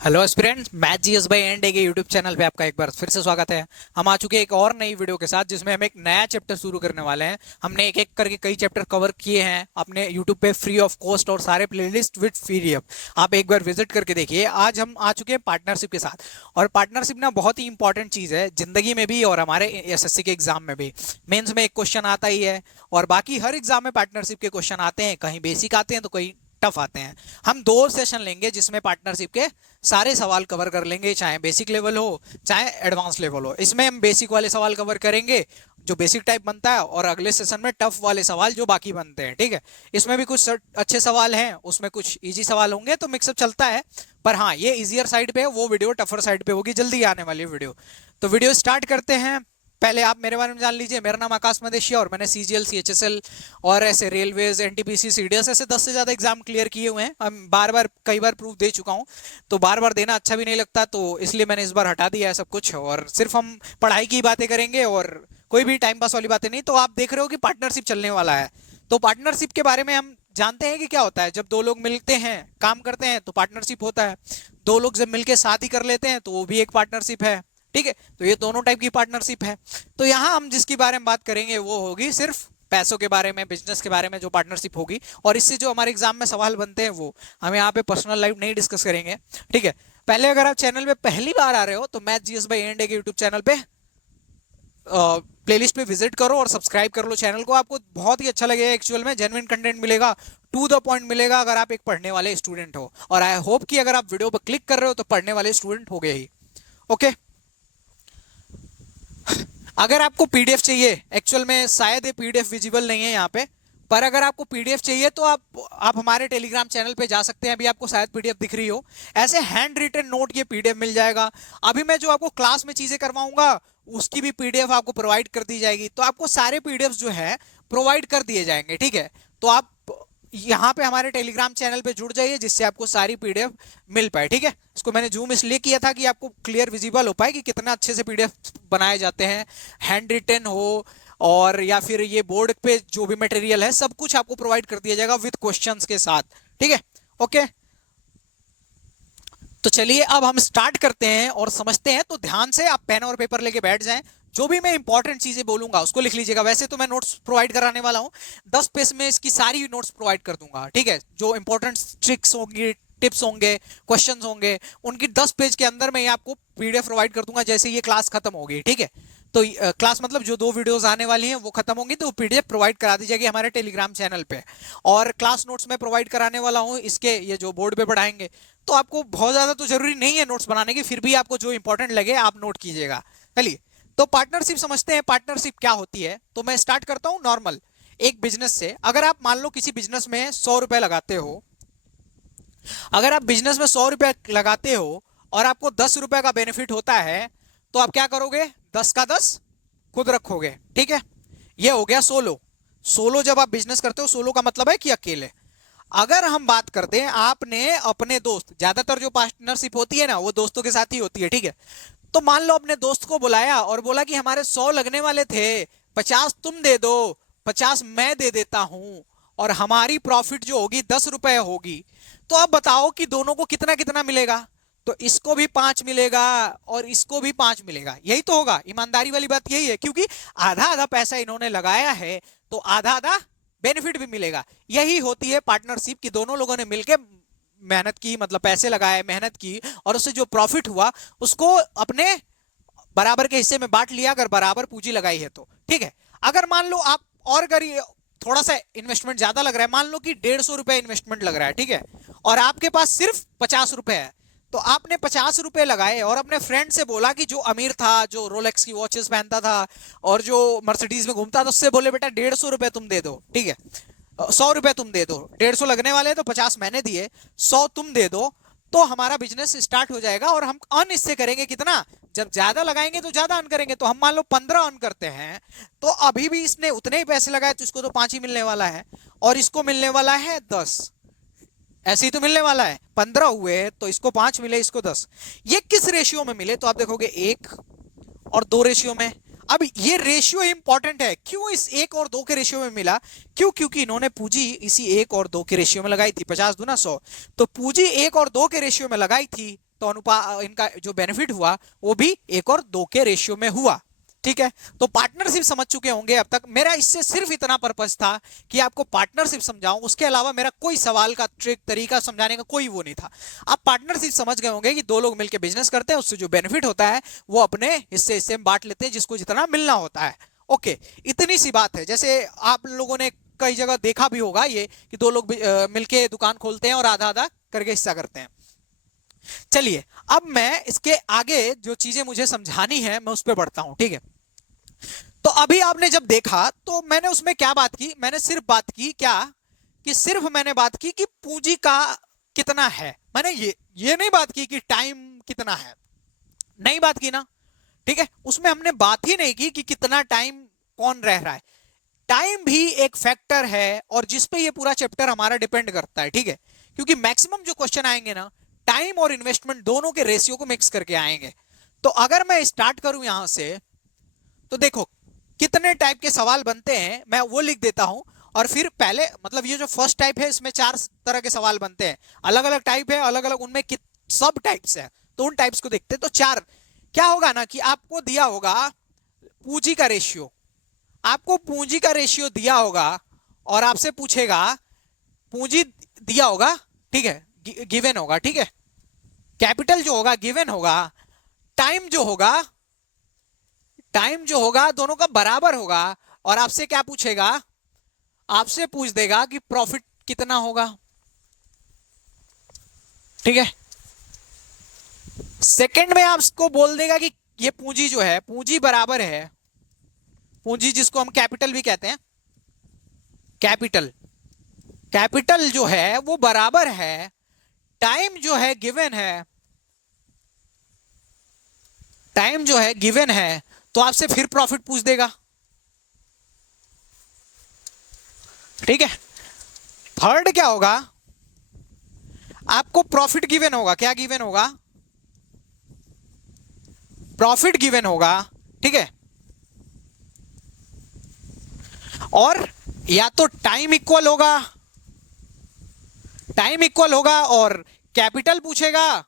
Hello aspirants, math GS bye and के YouTube channel पे आपका एक बार फिर से स्वागत है। हम आ चुके हैं एक और नई वीडियो के साथ जिसमें हम एक नया चैप्टर शुरू करने वाले हैं। हमने एक एक करके कई चैप्टर कवर किए हैं अपने यूट्यूब पे फ्री ऑफ कॉस्ट और सारे प्लेलिस्ट विद पीडीएफ आप एक बार विजिट करके देखिए। आज हम आ चुके हैं पार्टनरशिप के साथ, और पार्टनरशिप ना बहुत ही इंपॉर्टेंट चीज़ है जिंदगी में भी और हमारे एसएससी के एग्जाम में भी। मेंस में एक क्वेश्चन आता ही है और बाकी हर एग्जाम में पार्टनरशिप के क्वेश्चन आते हैं, कहीं बेसिक आते हैं तो कहीं टफ आते हैं। हम दो सेशन लेंगे जिसमें पार्टनरशिप के सारे सवाल कवर कर लेंगे, चाहे बेसिक लेवल हो चाहे एडवांस लेवल हो। इसमें हम बेसिक वाले सवाल कवर करेंगे जो बेसिक टाइप बनता है, और अगले सेशन में टफ वाले सवाल जो बाकी बनते हैं। ठीक है, इसमें भी कुछ अच्छे सवाल हैं, उसमें कुछ इजी सवाल होंगे, तो मिक्सअप चलता है। पर हाँ, ये इजियर साइड पे है, वो वीडियो टफर साइड पे होगी, जल्दी आने वाली वीडियो। तो वीडियो स्टार्ट करते हैं। पहले आप मेरे बारे में जान लीजिए। मेरा नाम आकाश मदेशिया और मैंने सीजीएल, सीएचएसएल और ऐसे रेलवेज, एनटीपीसी, सीडीएस ऐसे 10 से ज़्यादा एग्जाम क्लियर किए हुए हैं। हम बार बार कई बार प्रूफ दे चुका हूं, तो बार बार देना अच्छा भी नहीं लगता, तो इसलिए मैंने इस बार हटा दिया है सब कुछ और सिर्फ हम पढ़ाई की बातें करेंगे और कोई भी टाइम पास वाली बातें नहीं। तो आप देख रहे हो कि पार्टनरशिप चलने वाला है। तो पार्टनरशिप के बारे में हम जानते हैं कि क्या होता है। जब दो लोग मिलते हैं, काम करते हैं, तो पार्टनरशिप होता है। दो लोग जब मिलकर शादी कर लेते हैं तो वो भी एक पार्टनरशिप है। ठीक है, तो ये दोनों टाइप की पार्टनरशिप है। तो यहाँ हम जिसके बारे में बात करेंगे वो होगी सिर्फ पैसों के बारे में, बिजनेस के बारे में जो पार्टनरशिप होगी, और इससे जो हमारे एग्जाम में सवाल बनते हैं वो हम यहाँ पे पर्सनल लाइफ नहीं डिस्कस करेंगे। ठीक है, पहले अगर आप चैनल पे पहली बार आ रहे हो तो मैथ जीएस बाय एंड के यूट्यूब चैनल पे प्लेलिस्ट पे विजिट करो और सब्सक्राइब कर लो चैनल को। आपको बहुत ही अच्छा लगेगा, एक्चुअल में जेन्युइन कंटेंट मिलेगा, टू द पॉइंट मिलेगा अगर आप एक पढ़ने वाले स्टूडेंट हो। और आई होप कि अगर आप वीडियो पर क्लिक कर रहे हो तो पढ़ने वाले स्टूडेंट हो गए ही। ओके, अगर आपको पीडीएफ चाहिए, एक्चुअल में शायद ये पीडीएफ विजिबल नहीं है यहाँ पे, पर अगर आपको पीडीएफ चाहिए तो आप हमारे टेलीग्राम चैनल पे जा सकते हैं। अभी आपको शायद पीडीएफ दिख रही हो, ऐसे हैंड रिटन नोट ये पीडीएफ मिल जाएगा। अभी मैं जो आपको क्लास में चीजें करवाऊंगा उसकी भी पीडीएफ आपको प्रोवाइड कर दी जाएगी। तो आपको सारे पीडीएफ जो है प्रोवाइड कर दिए जाएंगे। ठीक है, तो आप यहाँ पे हमारे टेलीग्राम चैनल पे जुड़ जाइए जिससे आपको सारी पीडीएफ मिल पाए। ठीक है, इसको मैंने जूम इसलिए किया था कि आपको क्लियर विजिबल हो पाए कि कितना अच्छे से पीडीएफ बनाए जाते हैं, हैंड रिटन हो और या फिर ये बोर्ड पे जो भी मटेरियल है सब कुछ आपको प्रोवाइड कर दिया जाएगा विद क्वेश्चंस के साथ। ठीक है, ओके, तो चलिए अब हम स्टार्ट करते हैं और समझते हैं। तो ध्यान से आप पेन और पेपर लेके बैठ जाएं, जो भी मैं इंपॉर्टेंट चीजें बोलूंगा उसको लिख लीजिएगा। वैसे तो मैं नोट्स प्रोवाइड कराने वाला हूं, 10 पेज में इसकी सारी नोट्स प्रोवाइड कर दूंगा। ठीक है, जो इंपॉर्टेंट ट्रिक्स होंगी, टिप्स होंगे, क्वेश्चंस होंगे, उनकी 10 पेज के अंदर मैं आपको पीडीएफ प्रोवाइड कर दूंगा जैसे ये क्लास खत्म होगी। ठीक है, तो क्लास मतलब जो दो वीडियोस आने वाली हैं वो खत्म होंगी तो पीडीएफ प्रोवाइड करा दी जाएगी हमारे टेलीग्राम चैनल पे। और क्लास नोट्स में प्रोवाइड कराने वाला हूँ इसके, ये जो बोर्ड पे पढ़ाएंगे। तो आपको बहुत ज्यादा तो जरूरी नहीं है नोट्स बनाने की, फिर भी आपको जो इंपॉर्टेंट लगे आप नोट कीजिएगा। चलिए, तो पार्टनरशिप समझते हैं, पार्टनरशिप क्या होती है। तो मैं स्टार्ट करता हूं नॉर्मल एक बिजनेस से। अगर आप मान लो किसी बिजनेस में 100 रुपए लगाते हो, अगर आप बिजनेस में 100 रुपए लगाते हो और आपको 10 रुपए का बेनिफिट होता है, तो आप क्या करोगे? 10 का 10 खुद रखोगे। ठीक है, ये हो गया सोलो। सोलो जब आप बिजनेस करते हो, सोलो का मतलब है कि अकेले। अगर हम बात करते हैं आपने अपने दोस्त, ज्यादातर जो पार्टनरशिप होती है ना वो दोस्तों के साथ ही होती है। ठीक है, तो मान लो अपने दोस्त को बुलाया और बोला कि हमारे 100 लगने वाले थे, 50 तुम दे दो, 50 मैं दे देता हूं, और हमारी प्रॉफिट जो होगी 10 रुपए होगी। तो अब बताओ कि दोनों को कितना कितना मिलेगा? तो इसको भी 5 मिलेगा और इसको भी 5 मिलेगा। यही तो होगा, ईमानदारी वाली बात यही है, क्योंकि आधा आधा पैसा इन्होंने लगाया है तो आधा आधा बेनिफिट भी मिलेगा। यही होती है पार्टनरशिप की दोनों लोगों ने मिलकर मेहनत की, मतलब पैसे लगाए, मेहनत की, और उससे जो प्रॉफिट हुआ उसको अपने बराबर के हिस्से में बांट लिया, अगर बराबर पूंजी लगाई है तो। ठीक है, अगर मान लो आप और अगर थोड़ा सा इन्वेस्टमेंट ज्यादा लग रहा है, मान लो कि 150 रुपए इन्वेस्टमेंट लग रहा है, ठीक है, और आपके पास सिर्फ 50 रुपए है, तो आपने 50 रुपए लगाए और अपने फ्रेंड से बोला कि जो अमीर था, जो रोलेक्स की वॉचेस पहनता था और जो मर्सिडीज में घूमता था, उससे बोले बेटा 150 रुपए तुम दे दो। ठीक है, 100 रुपए तुम दे दो, 150 लगने वाले तो 50 मैंने दिए, 100 तुम दे दो, तो हमारा बिजनेस स्टार्ट हो जाएगा। और हम अर्न इससे करेंगे कितना? जब ज्यादा लगाएंगे तो ज्यादा अर्न करेंगे। तो हम मान लो 15 अर्न करते हैं, तो अभी भी इसने उतने ही पैसे लगाए तो इसको तो 5 ही मिलने वाला है, और इसको मिलने वाला है 10। ऐसे ही तो मिलने वाला है, 15 हुए तो इसको 5 मिले, इसको 10। ये किस रेशियो में मिले? तो आप देखोगे 1 और 2 रेशियो में। अब ये रेशियो इंपॉर्टेंट है, क्यों इस 1 और 2 के रेशियो में मिला? क्यों? क्योंकि इन्होंने पूंजी इसी 1 और 2 के रेशियो में लगाई थी, 50 दूना 100। तो पूंजी 1 और 2 के रेशियो में लगाई थी, तो अनुपात इनका जो बेनिफिट हुआ वो भी 1 और 2 के रेशियो में हुआ। ठीक है, तो पार्टनरशिप समझ चुके होंगे अब तक। मेरा इससे सिर्फ इतना पर्पस था कि आपको पार्टनरशिप समझाऊं, उसके अलावा मेरा कोई सवाल का ट्रिक तरीका समझाने का कोई वो नहीं था। आप पार्टनरशिप समझ गए होंगे कि 2 लोग मिलकर बिजनेस करते हैं, उससे जो बेनिफिट होता है वो अपने हिस्से हिस्से में बांट लेते हैं, जिसको जितना मिलना होता है। ओके, इतनी सी बात है। जैसे आप लोगों ने कई जगह देखा भी होगा ये कि 2 लोग मिलके दुकान खोलते हैं और आधा आधा करके हिस्सा करते हैं। चलिए, अब मैं इसके आगे जो चीजें मुझे समझानी है मैं उस पर बढ़ता हूं। ठीक है, तो अभी आपने जब देखा तो मैंने उसमें क्या बात की, मैंने सिर्फ बात की क्या, कि सिर्फ मैंने बात की कि पूंजी का कितना है। मैंने ये नहीं बात की कि टाइम कितना है, नहीं बात की ना। ठीक है, उसमें हमने बात ही नहीं की कि कितना टाइम कौन रह रहा है। टाइम भी एक फैक्टर है और जिसपे ये पूरा चैप्टर हमारा डिपेंड करता है। ठीक है, क्योंकि मैक्सिमम जो क्वेश्चन आएंगे ना, टाइम और इन्वेस्टमेंट दोनों के रेशियो को मिक्स करके आएंगे। तो अगर मैं स्टार्ट करूं यहां से, तो देखो कितने टाइप के सवाल बनते हैं मैं वो लिख देता हूं। और फिर पहले मतलब ये जो फर्स्ट टाइप है इसमें 4 तरह के सवाल बनते हैं, अलग अलग टाइप है, अलग अलग उनमें सब टाइप्स है, तो उन टाइप्स को देखते हैं। तो 4 क्या होगा ना कि आपको दिया होगा पूंजी का रेशियो, आपको पूंजी का रेशियो दिया होगा और आपसे पूछेगा पूंजी दिया होगा। ठीक है, गिवन होगा। ठीक है, कैपिटल जो होगा गिवन होगा, टाइम जो होगा, टाइम जो होगा दोनों का बराबर होगा, और आपसे क्या पूछेगा, आपसे पूछ देगा कि प्रॉफिट कितना होगा। ठीक है, सेकंड में आपको बोल देगा कि ये पूंजी जो है, पूंजी बराबर है, पूंजी जिसको हम कैपिटल भी कहते हैं, कैपिटल, कैपिटल जो है वो बराबर है, टाइम जो है गिवन है, टाइम जो है गिवन है, तो आपसे फिर प्रॉफिट पूछ देगा। ठीक है, थर्ड क्या होगा, आपको प्रॉफिट गिवन होगा, क्या गिवन होगा, प्रॉफिट गिवन होगा। ठीक है, और या तो टाइम इक्वल होगा, टाइम इक्वल होगा और कैपिटल पूछेगा,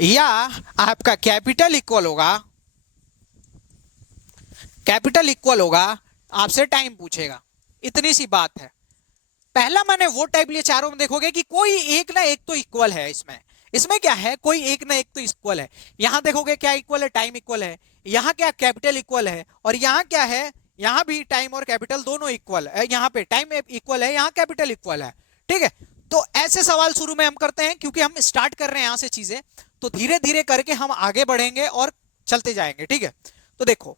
या आपका कैपिटल इक्वल होगा, कैपिटल इक्वल होगा, आपसे टाइम पूछेगा। इतनी सी बात है। पहला मैंने वो टाइप लिए, चारों में देखोगे कि कोई एक ना एक तो इक्वल है इसमें। इसमें क्या है, कोई एक ना एक तो इक्वल है। यहां देखोगे क्या इक्वल है, टाइम इक्वल है, यहां क्या कैपिटल इक्वल है, और यहां क्या है, यहां भी टाइम और कैपिटल दोनों इक्वल है। यहां पे टाइम इक्वल है, यहां कैपिटल इक्वल है। ठीक है, तो ऐसे सवाल शुरू में हम करते हैं क्योंकि हम स्टार्ट कर रहे हैं यहां से चीजें, तो धीरे धीरे करके हम आगे बढ़ेंगे और चलते जाएंगे। ठीक है, तो देखो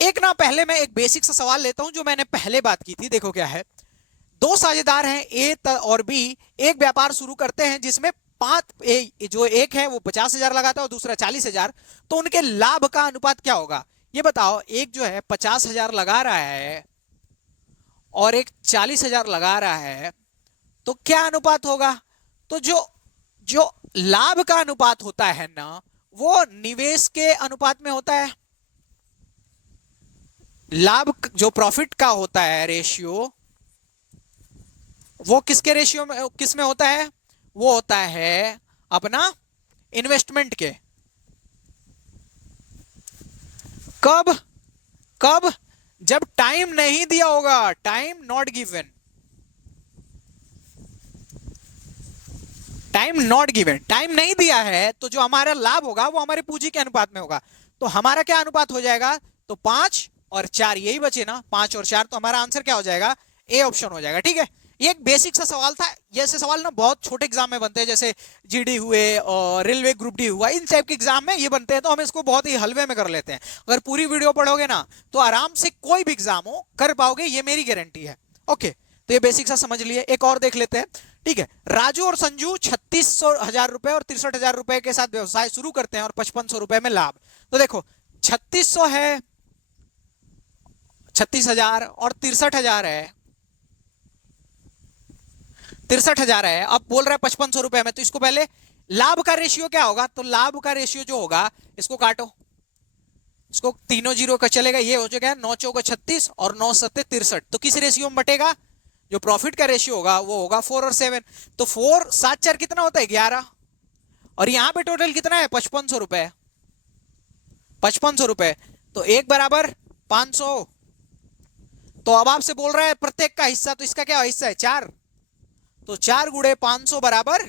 एक ना, पहले मैं एक बेसिक सा सवाल लेता हूं जो मैंने पहले बात की थी। देखो क्या है, 2 साझेदार हैं ए और बी, एक व्यापार शुरू करते हैं जिसमें जो एक है वो 50,000 लगाता है और दूसरा 40,000, तो उनके लाभ का अनुपात क्या होगा ये बताओ। एक जो है 50,000 लगा रहा है और एक 40,000 लगा रहा है, तो क्या अनुपात होगा। तो जो जो लाभ का अनुपात होता है ना, वो निवेश के अनुपात में होता है। लाभ जो प्रॉफिट का होता है रेशियो, वो किसके रेशियो में, किस में होता है, वो होता है अपना इन्वेस्टमेंट के। कब, कब, जब टाइम नहीं दिया होगा, time not given, time not given, time नहीं दिया है तो जो हमारा लाभ होगा वो हमारे पूंजी के अनुपात में होगा। तो हमारा क्या अनुपात हो जाएगा, तो 5 और 4 यही बचे ना, 5 और 4, तो हमारा आंसर क्या हो जाएगा, ए ऑप्शन हो जाएगा। ठीक है, ये एक बेसिक सा सवाल था। ये ऐसे सवाल ना बहुत छोटे एग्जाम में बनते हैं, जैसे जीडी हुए और रेलवे ग्रुप डी हुआ, इन टाइप के एग्जाम में ये बनते हैं, तो हम इसको बहुत ही हलवे में कर लेते हैं। अगर पूरी वीडियो पढ़ोगे ना तो आराम से कोई भी एग्जाम हो कर पाओगे, ये मेरी गारंटी है। ओके, तो ये बेसिक सा समझ लिए। एक और देख लेते हैं। ठीक है, राजू और संजू 36,000 रुपए और 63,000 रुपए के साथ व्यवसाय शुरू करते हैं और 5500 रुपए में लाभ। तो देखो 3600 है, 36,000 और 63,000 है, 63,000 है, अब बोल रहा है 5500 रुपए में, तो इसको पहले लाभ का रेशियो क्या होगा, तो लाभ का रेशियो जो होगा, इसको काटो, इसको तीनों जीरो का चलेगा, ये हो जाएगा 9 चौका 36 और 9 सत्ते 63, तो किस रेशियो में बटेगा, जो प्रॉफिट का रेशियो होगा वो होगा 4 और 7। तो 4 7 4 कितना होता है 11, और यहां पे टोटल कितना है 5500 रुपए, 5500 रुपए। तो एक बराबर 500। तो अब आपसे बोल रहा है प्रत्येक का हिस्सा, तो इसका क्या हिस्सा है 4, तो 4 गुणे 500 बराबर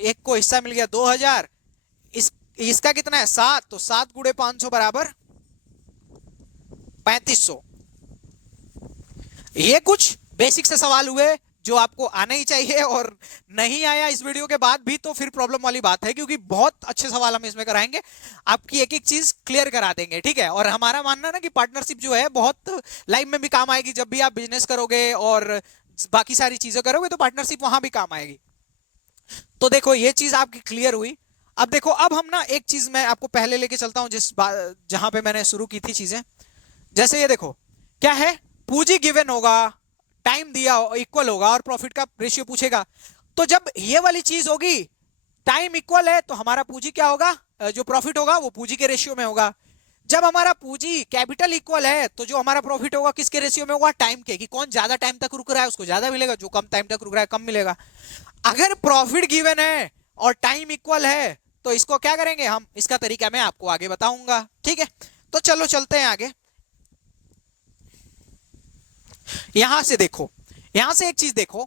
एक को हिस्सा मिल गया 2000। इसका कितना है 7, तो 7 गुणे 500 बराबर 3500। ये कुछ बेसिक से सवाल हुए जो आपको आना ही चाहिए, और नहीं आया इस वीडियो के बाद भी तो फिर प्रॉब्लम वाली बात है, क्योंकि बहुत अच्छे सवाल हम इसमें कराएंगे, आपकी एक एक चीज क्लियर करा देंगे, ठीक है। और हमारा मानना ना कि पार्टनरशिप जो है बहुत लाइफ में भी काम आएगी, जब भी आप बिजनेस करोगे और बाकी सारी चीजें करोगे तो पार्टनरशिप वहां भी काम आएगी। तो देखो ये चीज आपकी क्लियर हुई। अब देखो, अब हम ना एक चीज मैं आपको पहले लेके चलता हूं जहां पे मैंने शुरू की थी चीजें। जैसे ये देखो क्या है, पूंजी गिवन होगा, टाइम दिया इक्वल होगा और प्रॉफिट का रेशियो पूछेगा। तो जब ये वाली चीज होगी, टाइम इक्वल है, तो हमारा पूंजी क्या होगा, जो प्रॉफिट होगा वो पूंजी के रेशियो में होगा। जब हमारा पूंजी कैपिटल इक्वल है, तो जो हमारा प्रॉफिट होगा किसके रेशियो में होगा, टाइम के, कि कौन ज्यादा टाइम तक रुक रहा है उसको ज्यादा मिलेगा, जो कम टाइम तक रुक रहा है कम मिलेगा। अगर प्रॉफिट गिवन है और टाइम इक्वल है, तो इसको क्या करेंगे हम, इसका तरीका मैं आपको आगे बताऊंगा, ठीक है। तो चलो चलते हैं आगे। यहां से देखो, यहां से एक चीज देखो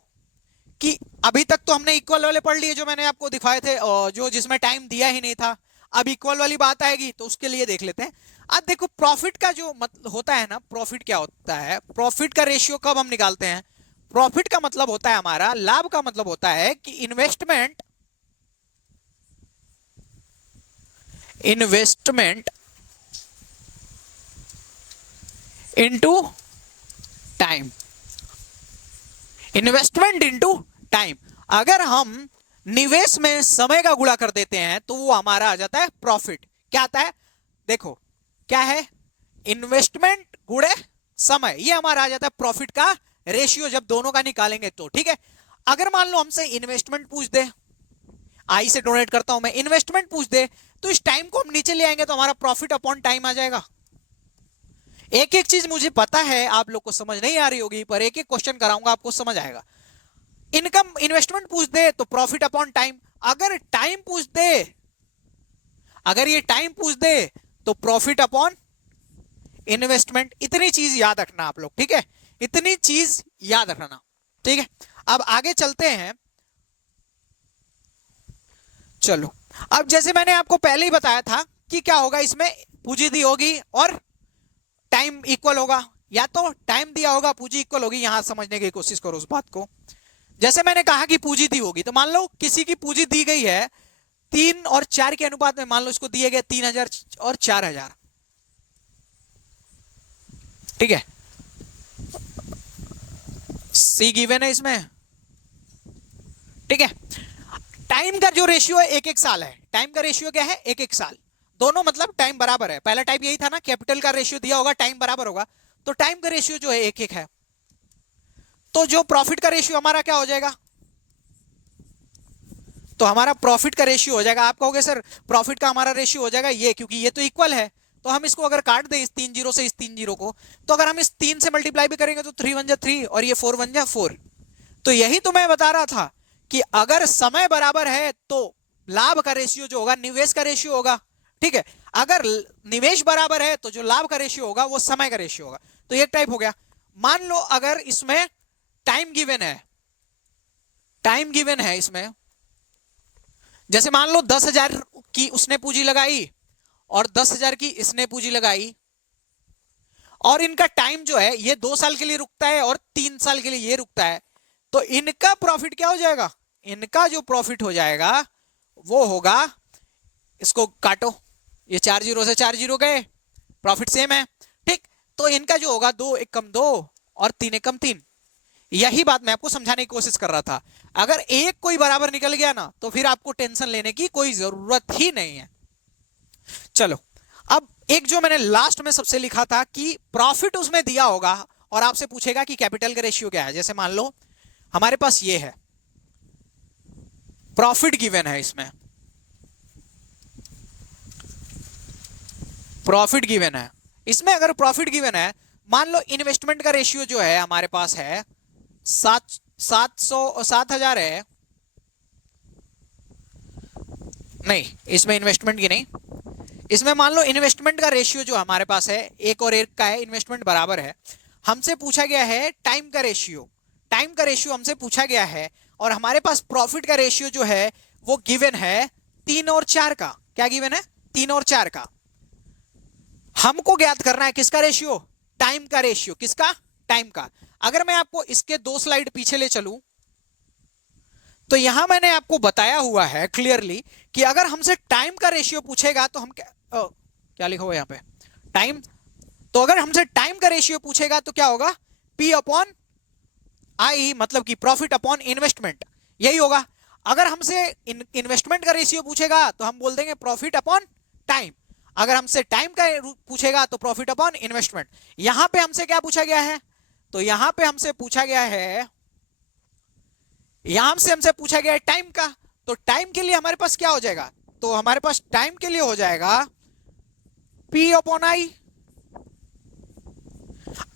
कि अभी तक तो हमने इक्वल वाले पढ़ लिए जो मैंने आपको दिखाए थे, जो जिसमें टाइम दिया ही नहीं था। अब इक्वल वाली बात आएगी तो उसके लिए देख लेते हैं। अब देखो प्रॉफिट का जो मतलब होता है ना, प्रॉफिट क्या होता है, प्रॉफिट का रेशियो कब हम निकालते हैं, प्रॉफिट का मतलब होता है हमारा, लाभ का मतलब होता है कि investment into time, investment into time. अगर हम निवेश में समय का गुणा कर देते हैं तो वो हमारा आ जाता है प्रॉफिट। क्या आता है, देखो क्या है, इन्वेस्टमेंट गुणे समय, ये हमारा आ जाता है प्रॉफिट का रेशियो जब दोनों का निकालेंगे तो, ठीक है। अगर मान लो हमसे इन्वेस्टमेंट पूछ दे, आई से डोनेट करता हूं मैं, इन्वेस्टमेंट पूछ दे, तो इस टाइम को हम नीचे ले आएंगे तो हमारा प्रॉफिट अपॉन टाइम आ जाएगा। एक एक चीज मुझे पता है आप लोग को समझ नहीं आ रही होगी, पर एक एक क्वेश्चन कराऊंगा आपको समझ आएगा। इनकम इन्वेस्टमेंट पूछ दे तो प्रॉफिट अपॉन टाइम, अगर टाइम पूछ दे, अगर ये टाइम पूछ दे तो प्रॉफिट अपॉन इन्वेस्टमेंट। इतनी चीज याद रखना आप लोग, ठीक है, इतनी चीज याद रखना, ठीक है। अब आगे चलते हैं। चलो, अब जैसे मैंने आपको पहले ही बताया था कि क्या होगा, इसमें पूंजी दी होगी और टाइम इक्वल होगा, या तो टाइम दिया होगा पूंजी इक्वल होगी। यहां समझने की कोशिश करो उस बात को। जैसे मैंने कहा कि पूंजी दी होगी, तो मान लो किसी की पूंजी दी गई है 3 और 4 के अनुपात में, मान लो इसको दिए गए 3000 और 4000, ठीक है, सी गिवन है इसमें, ठीक है। टाइम का जो रेशियो है 1 1 साल है, टाइम का रेशियो क्या है 1 1 साल, दोनों मतलब टाइम बराबर है। पहला टाइप यही था ना, कैपिटल का रेशियो दिया होगा टाइम बराबर होगा, तो टाइम का रेशियो जो है 1 1 है। तो जो प्रॉफिट का रेशियो हमारा क्या हो जाएगा, तो हमारा प्रॉफिट का रेशियो हो जाएगा, आप कहोगे सर प्रॉफिट का हमारा रेशियो हो जाएगा ये, क्योंकि ये तो इक्वल है। तो हम इसको अगर काट दें इस 3 जीरो से, इस 3 जीरो को, तो अगर हम इस 3 से मल्टीप्लाई भी करेंगे तो 3 1 जा 3 और ये 4 1 जा 4। तो यही तो मैं बता रहा था कि अगर समय बराबर है तो लाभ का रेशियो जो होगा निवेश का रेशियो होगा, ठीक है। अगर निवेश बराबर है तो जो लाभ का रेशियो होगा वो समय का रेशियो होगा। तो एक टाइप हो गया। मान लो अगर इसमें टाइम गिवन है, टाइम गिवन है इसमें, जैसे मान लो 10,000 की उसने पूंजी लगाई और 10,000 की इसने पूंजी लगाई, और इनका टाइम जो है ये 2 साल के लिए रुकता है और 3 साल के लिए ये रुकता है, तो इनका प्रॉफिट क्या हो जाएगा, इनका जो प्रॉफिट हो जाएगा वो होगा, इसको काटो, ये 4 जीरो से 4 जीरो गए, प्रॉफिट सेम है, ठीक। तो इनका जो होगा 2 1 कम 2 और 3 1 कम 3। यही बात मैं आपको समझाने की कोशिश कर रहा था। अगर एक कोई बराबर निकल गया ना तो फिर आपको टेंशन लेने की कोई जरूरत ही नहीं है। चलो, अब एक जो मैंने लास्ट में सबसे लिखा था कि प्रॉफिट उसमें दिया होगा और आपसे पूछेगा कि कैपिटल का रेशियो क्या है। जैसे मान लो हमारे पास ये है, प्रॉफिट गिवन है, इसमें प्रॉफिट गिवन है, इसमें अगर प्रॉफिट गिवन है, मान लो इन्वेस्टमेंट का रेशियो जो है हमारे पास है 7,000 है, नहीं इसमें इन्वेस्टमेंट की नहीं, इसमें मान लो इन्वेस्टमेंट का रेशियो जो हमारे पास है एक और एक का है, इन्वेस्टमेंट बराबर है। हमसे पूछा गया है टाइम का रेशियो, टाइम का रेशियो हमसे पूछा गया है, और हमारे पास प्रॉफिट का रेशियो जो है वो गिवन है 3 और 4 का। क्या गिवन है? 3 और 4 का। हमको ज्ञात करना है किसका रेशियो? टाइम का रेशियो। किसका? टाइम का। अगर मैं आपको इसके 2 स्लाइड पीछे ले चलूं तो यहां मैंने आपको बताया हुआ है क्लियरली कि अगर हमसे टाइम का रेशियो पूछेगा तो हम क्या लिखा हुआ यहां पे? टाइम। तो अगर हमसे टाइम का रेशियो पूछेगा तो क्या होगा? P अपॉन आई, मतलब कि प्रॉफिट अपॉन इन्वेस्टमेंट, यही होगा। अगर हमसे इन्वेस्टमेंट का रेशियो पूछेगा तो हम बोल देंगे प्रॉफिट अपॉन टाइम। अगर हमसे टाइम का पूछेगा तो प्रॉफिट अपॉन इन्वेस्टमेंट। यहां पे हमसे क्या पूछा गया है? तो यहां पे हमसे पूछा गया है, यहां से हमसे पूछा गया है टाइम का। तो टाइम के लिए हमारे पास क्या हो जाएगा? तो हमारे पास टाइम के लिए हो जाएगा P अपॉन आई।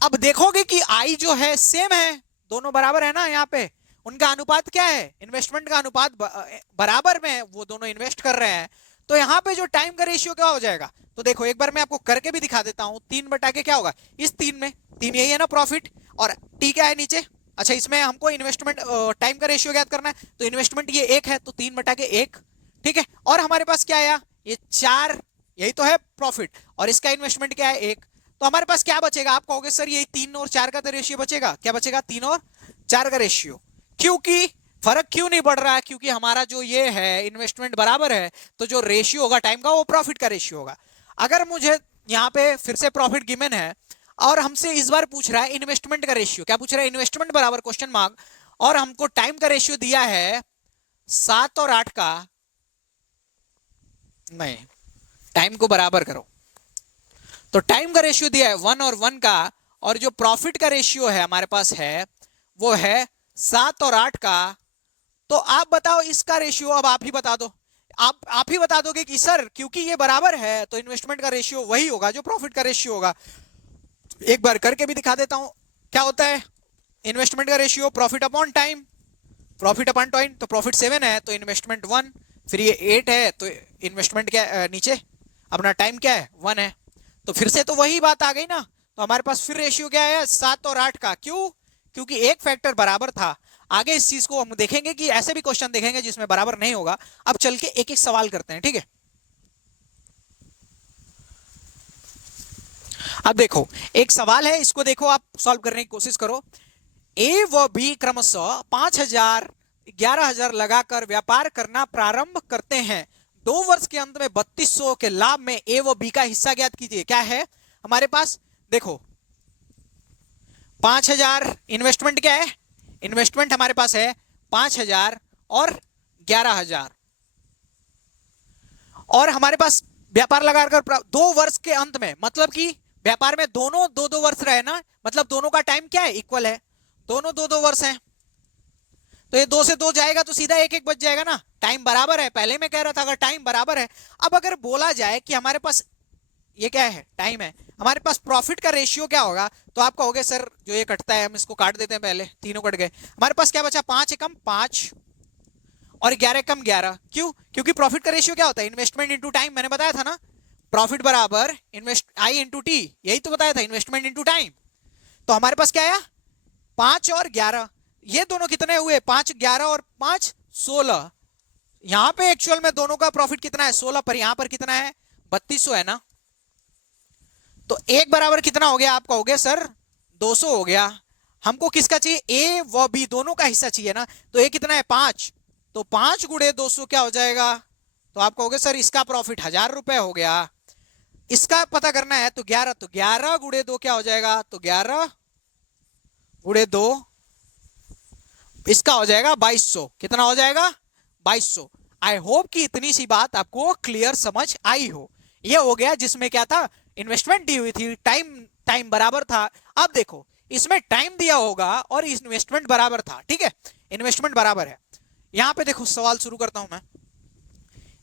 अब देखोगे कि आई जो है सेम है, दोनों बराबर है ना। यहाँ पे उनका अनुपात क्या है? इन्वेस्टमेंट का अनुपात बराबर में है, वो दोनों इन्वेस्ट कर रहे हैं। तो यहाँ पे जो टाइम का रेशियो क्या हो जाएगा? तो देखो एक बार मैं आपको करके भी दिखा देता हूं। 3 बटा के क्या होगा? इस 3 में 3 यही है ना प्रॉफिट, और टी क्या है नीचे? अच्छा, इसमें हमको इन्वेस्टमेंट टाइम का रेशियो ज्ञात करना है, तो इन्वेस्टमेंट ये 1 है, तो 3 बटा के 1, ठीक है। और हमारे पास क्या आया? ये 4, यही तो है प्रॉफिट, और इसका इन्वेस्टमेंट क्या है? 1। तो हमारे पास क्या बचेगा? आप कहोगे सर यही 3 और 4 का तो रेशियो बचेगा। क्या बचेगा? 3 और 4 का रेशियो। क्योंकि फर्क क्यों नहीं पड़ रहा है? क्योंकि हमारा जो ये है इन्वेस्टमेंट बराबर है, तो जो रेशियो होगा टाइम का वो प्रॉफिट का रेशियो होगा। अगर मुझे यहाँ पे फिर से प्रॉफिट गिवन है और हमसे इस बार पूछ रहा है इन्वेस्टमेंट का रेशियो, क्या पूछ रहा है? इन्वेस्टमेंट बराबर क्वेश्चन मार्क, और हमको टाइम का रेशियो दिया है 7 और 8 का, नहीं टाइम को बराबर करो। तो टाइम का रेशियो दिया है 1 और 1 का, और जो प्रॉफिट का रेशियो है हमारे पास है वो है 7 और 8 का। तो आप बताओ इसका रेशियो, अब आप ही बता दो। आप ही बता दोगे कि सर क्योंकि ये बराबर है तो इन्वेस्टमेंट का रेशियो वही होगा जो प्रॉफिट का रेशियो होगा। एक बार करके भी दिखा देता हूं। क्या होता है इन्वेस्टमेंट का ratio? Profit upon time, profit upon time. तो प्रॉफिट 7 है तो इन्वेस्टमेंट 1, फिर ये 8 है तो इन्वेस्टमेंट क्या नीचे अपना टाइम क्या है? 1 है। तो फिर से तो वही बात आ गई ना। तो हमारे पास फिर रेशियो क्या है? 7 और 8 का। क्यों? क्योंकि एक फैक्टर बराबर था। आगे इस चीज को हम देखेंगे कि ऐसे भी क्वेश्चन देखेंगे जिसमें बराबर नहीं होगा। अब चल के एक एक सवाल करते हैं, ठीक है। अब देखो एक सवाल है, इसको देखो, आप सॉल्व करने की कोशिश करो। ए व बी क्रमशः 5,000 11,000 लगाकर व्यापार करना प्रारंभ करते हैं। 2 वर्ष के अंत में 3200 के लाभ में ए व बी का हिस्सा ज्ञात कीजिए। क्या है हमारे पास? देखो 5,000 इन्वेस्टमेंट क्या है? इन्वेस्टमेंट हमारे पास है 5,000 और 11,000, और हमारे पास व्यापार लगाकर 2 वर्ष के अंत में, मतलब कि व्यापार में दोनों 2-2 वर्ष रहे ना, मतलब दोनों का टाइम क्या है? इक्वल है, दोनों 2-2 वर्ष हैं। तो ये 2 से 2 जाएगा तो सीधा 1-1 बच जाएगा ना। टाइम बराबर है, पहले मैं कह रहा था अगर टाइम बराबर है। अब अगर बोला जाए कि हमारे पास ये क्या है? टाइम है, हमारे पास प्रॉफिट का रेशियो क्या होगा? तो आप कहोगे सर जो ये कटता है हम इसको काट देते हैं, पहले तीनों कट गए। हमारे पास क्या बचा? 5 एकम 5 और 11 एकम 11। क्यों? क्योंकि प्रॉफिट का रेशियो क्या होता है? इन्वेस्टमेंट इंटू टाइम, मैंने बताया था ना। प्रॉफिट बराबर इन्वेस्ट आई इंटू टी, यही तो बताया था, इन्वेस्टमेंट इंटू टाइम। तो हमारे पास क्या आया? 5 और 11। ये दोनों कितने हुए? 5 11 और 5 16। यहां पे एक्चुअल में दोनों का प्रॉफिट कितना है? 16, पर यहां पर कितना है? 3200 है ना। तो एक बराबर कितना हो गया? आप कहोगे सर 200 हो गया। हमको किसका चाहिए? ए व बी दोनों का हिस्सा चाहिए ना। तो ए कितना है? 5। तो 5 गुणे 200 क्या हो जाएगा? तो आप कहोगे सर इसका प्रॉफिट 1,000 रुपए हो गया। इसका पता करना है तो 11, तो 11 गुणे 2 क्या हो जाएगा? तो 11 गुणे 2 इसका हो जाएगा 2200। कितना हो जाएगा? 2200। आई होप कि इतनी सी बात आपको क्लियर समझ आई हो। ये हो गया जिसमें क्या था? इन्वेस्टमेंट दी हुई थी, टाइम बराबर था। अब देखो इसमें टाइम दिया होगा और इन्वेस्टमेंट बराबर था, ठीक है। इन्वेस्टमेंट बराबर है। यहां पे देखो सवाल शुरू करता हूं मैं।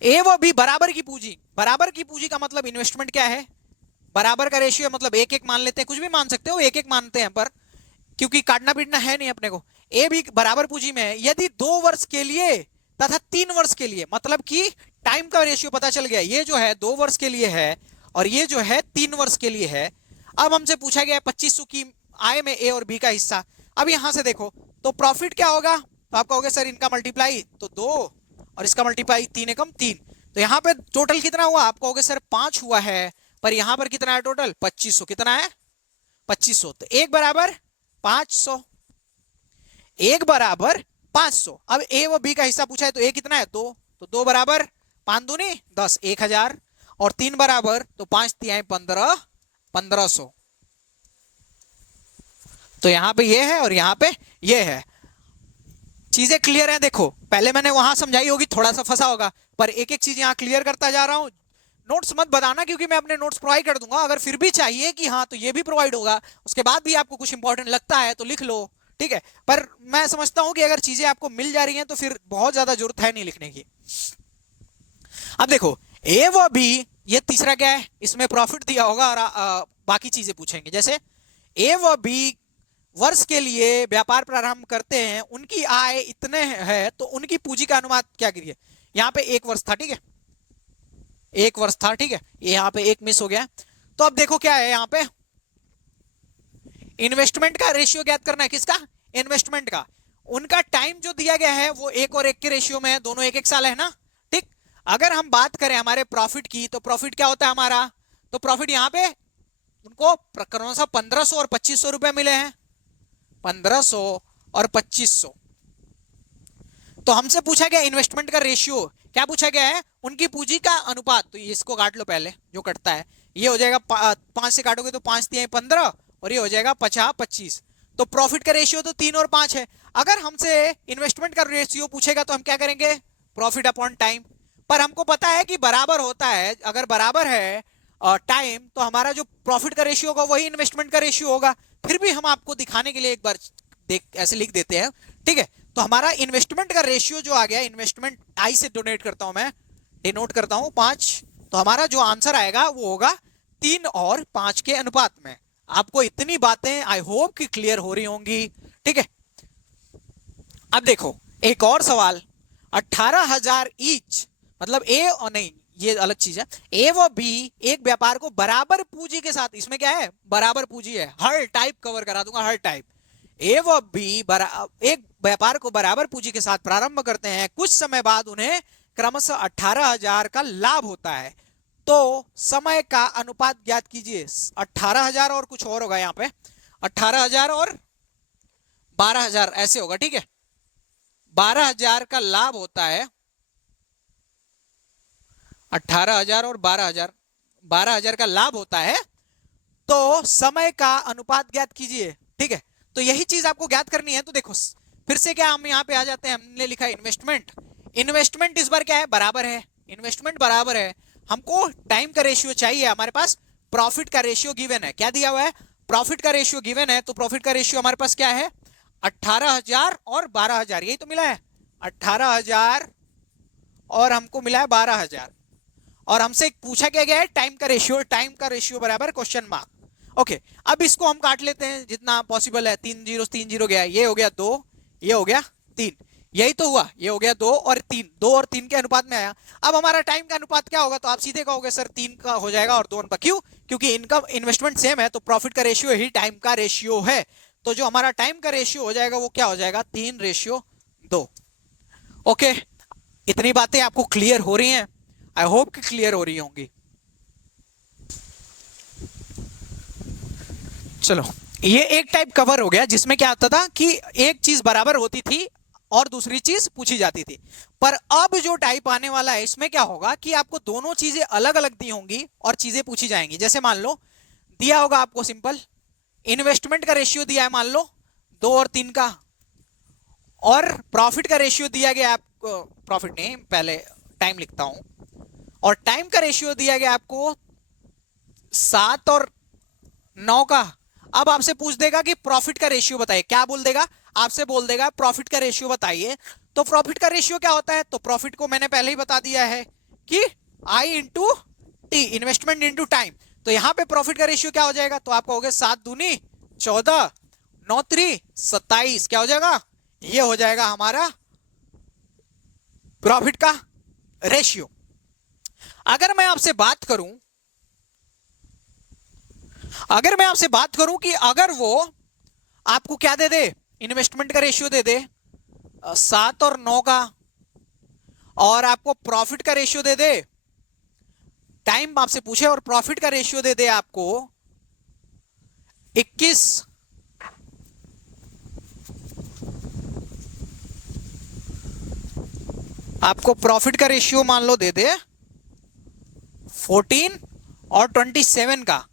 ए व बी बराबर की पूंजी, बराबर की पूंजी का मतलब इन्वेस्टमेंट क्या है? बराबर का रेशियो, मतलब 1-1 मान लेते हैं, कुछ भी मान सकते हो, 1-1 मानते हैं, पर क्योंकि काटना पीटना है नहीं अपने को। ए भी बराबर पूंजी में है, यदि 2 वर्ष के लिए तथा 3 वर्ष के लिए, मतलब कि टाइम का रेशियो पता चल गया, ये जो है 2 वर्ष के लिए है और ये जो है 3 वर्ष के लिए है। अब हमसे पूछा गया है 2500 की आय में ए और बी का हिस्सा। अब यहां से देखो तो प्रॉफिट क्या होगा, तो आप कहोगे सर इनका मल्टीप्लाई तो 2 और इसका मल्टीप्लाई 3 एकम 3, तो यहाँ पे टोटल कितना हुआ, आप कहोगे सर 5 हुआ है, पर यहां पर कितना है टोटल 2500, कितना है 2500, तो एक बराबर 500, एक बराबर 500। अब ए व बी का हिस्सा पूछा है तो ए कितना है 2, तो 2 बराबर 5 दूनी 10, 1000, और 3 बराबर तो 5 तिहाई 15, 1500। तो यहां पे ये है और यहां पे ये है। चीजें क्लियर है? देखो पहले मैंने वहां समझाई होगी, थोड़ा सा फंसा होगा, पर एक एक चीज यहां क्लियर करता जा रहा हूं। नोट्स मत बताना क्योंकि मैं अपने नोट्स प्रोवाइड कर दूंगा, अगर फिर भी चाहिए कि हाँ तो ये भी प्रोवाइड होगा, उसके बाद भी आपको कुछ इंपॉर्टेंट लगता है तो लिख लो, ठीक है। पर मैं समझता हूं कि अगर चीजें आपको मिल जा रही हैं तो फिर बहुत ज्यादा जरूरत है नहीं लिखने की। अब देखो ए व बी, ये तीसरा क्या है, इसमें प्रॉफिट दिया होगा और बाकी चीजें पूछेंगे। जैसे ए व बी वर्ष के लिए व्यापार प्रारंभ करते हैं, उनकी आय इतने है तो उनकी पूंजी का अनुपात क्या करिए, यहाँ पे 1 वर्ष था, ठीक है, 1 वर्ष था, ठीक है, ये यहाँ पे 1 मिस हो गया। तो अब देखो क्या है यहाँ पे, इन्वेस्टमेंट का रेशियो ज्ञात करना है, किसका, इन्वेस्टमेंट का। उनका टाइम जो दिया गया है वो 1 और 1 के रेशियो में है, दोनों 1 1 साल है ना, ठीक। अगर हम बात करें हमारे प्रॉफिट की, तो प्रॉफिट क्या होता है हमारा, तो प्रॉफिट यहाँ पे उनको कौन सा 1500 और 2500 रुपए मिले हैं, 1500 और 2500। तो हमसे पूछा गया इन्वेस्टमेंट का रेशियो, क्या पूछा गया है, उनकी पूंजी का अनुपात। तो इसको काट लो पहले, जो कटता है ये हो जाएगा 5 से काटोगे तो 5 तिहाई 15 और ये हो जाएगा 50 25। तो प्रॉफिट का रेशियो तो 3 और 5 है। अगर हमसे इन्वेस्टमेंट का रेशियो पूछेगा तो हम क्या करेंगे, प्रॉफिट अपॉन टाइम। पर हमको पता है कि बराबर होता है, अगर बराबर है टाइम तो हमारा जो प्रॉफिट का रेशियो होगा वही इन्वेस्टमेंट का रेशियो होगा। फिर भी हम आपको दिखाने के लिए एक बार ऐसे लिख देते हैं, ठीक है। तो हमारा इन्वेस्टमेंट का रेशियो जो आ गया, इन्वेस्टमेंट आई से डोनेट करता हूं मैं, डिनोट करता हूं 5, तो हमारा जो आंसर आएगा वो होगा 3 और 5 के अनुपात में। आपको इतनी बातें आई होप कि क्लियर हो रही होंगी, ठीक है। अब देखो एक और सवाल, 18,000 ईच, मतलब ए और नहीं, ये अलग चीज है, ए व बी एक व्यापार को बराबर पूंजी के साथ, इसमें क्या है बराबर पूंजी है, हर टाइप कवर करा दूंगा, हर टाइप। ए व बी एक व्यापार को बराबर पूंजी के साथ प्रारंभ करते हैं, कुछ समय बाद उन्हें क्रमशः 18,000 का लाभ होता है, तो समय का अनुपात ज्ञात कीजिए। 18,000 और कुछ और होगा यहाँ पे, 18,000 और 12,000 ऐसे होगा, ठीक है। 12,000 का लाभ होता है, 18,000 और 12,000, 12,000 का लाभ होता है, तो समय का अनुपात ज्ञात कीजिए, ठीक है। तो यही चीज आपको ज्ञात करनी है। तो देखो फिर से क्या हम यहाँ पे आ जाते हैं, हमने लिखा इन्वेस्टमेंट, इन्वेस्टमेंट इस बार क्या है बराबर है, इन्वेस्टमेंट बराबर है, हमको टाइम का रेशियो चाहिए, हमारे पास प्रॉफिट का रेशियो गिवन है, क्या दिया हुआ है, प्रॉफिट का रेशियो गिवन है, तो प्रॉफिट का रेशियो हमारे पास क्या है 18,000 और 12,000, यही तो मिला है 18,000 और हमको मिला है 12,000, और हमसे पूछा क्या गया है टाइम का रेशियो, टाइम का रेशियो बराबर क्वेश्चन मार्क। ओके, अब इसको हम काट लेते हैं जितना पॉसिबल है, 3 जीरो 3 जीरो गया, ये हो गया 2, ये हो गया 3, यही तो हुआ, ये हो गया 2 और 3, 2 और 3 के अनुपात में आया। अब हमारा टाइम का अनुपात क्या होगा, तो आप सीधे कहोगे सर 3 का हो जाएगा और 2 का, क्यों, क्योंकि इनका इन्वेस्टमेंट सेम है, तो प्रॉफिट का रेशियो ही टाइम का रेशियो है, तो जो हमारा टाइम का रेशियो हो जाएगा वो क्या हो जाएगा 3:2। ओके, इतनी बातें आपको क्लियर हो रही हैं, आई होप कि क्लियर हो रही होंगी। चलो, ये एक टाइप कवर हो गया जिसमें क्या होता था कि एक चीज बराबर होती थी और दूसरी चीज पूछी जाती थी। पर अब जो टाइप आने वाला है इसमें क्या होगा कि आपको दोनों चीजें अलग अलग दी होंगी और चीजें पूछी जाएंगी। जैसे मान लो दिया होगा आपको सिंपल इन्वेस्टमेंट का रेशियो दिया है, मान लो 2 और 3 का, और प्रॉफिट का रेशियो दिया गया आपको, प्रॉफिट नहीं पहले टाइम लिखता हूं, और टाइम का रेशियो दिया गया आपको 7 और 9 का। अब आपसे पूछ देगा कि प्रॉफिट का रेशियो बताइए, क्या बोल देगा, आपसे बोल देगा प्रॉफिट का रेशियो बताइए। तो प्रॉफिट का रेशियो क्या होता है, तो प्रॉफिट को मैंने पहले ही बता दिया है कि I into T, investment into time. तो यहां पे प्रॉफिट का रेशियो क्या हो जाएगा, तो आप कहोगे 7 दूनी 14, 9 3 27, क्या हो जाएगा ये हो जाएगा हमारा प्रॉफिट का रेशियो। अगर मैं आपसे बात करूं, कि अगर वो आपको क्या दे दे, इन्वेस्टमेंट का रेशियो दे दे 7 और 9 का, और आपको प्रॉफिट का रेशियो दे दे, टाइम आपसे पूछे और प्रॉफिट का रेशियो दे दे आपको 21, आपको प्रॉफिट का रेशियो मान लो दे दे 14 और 27 का,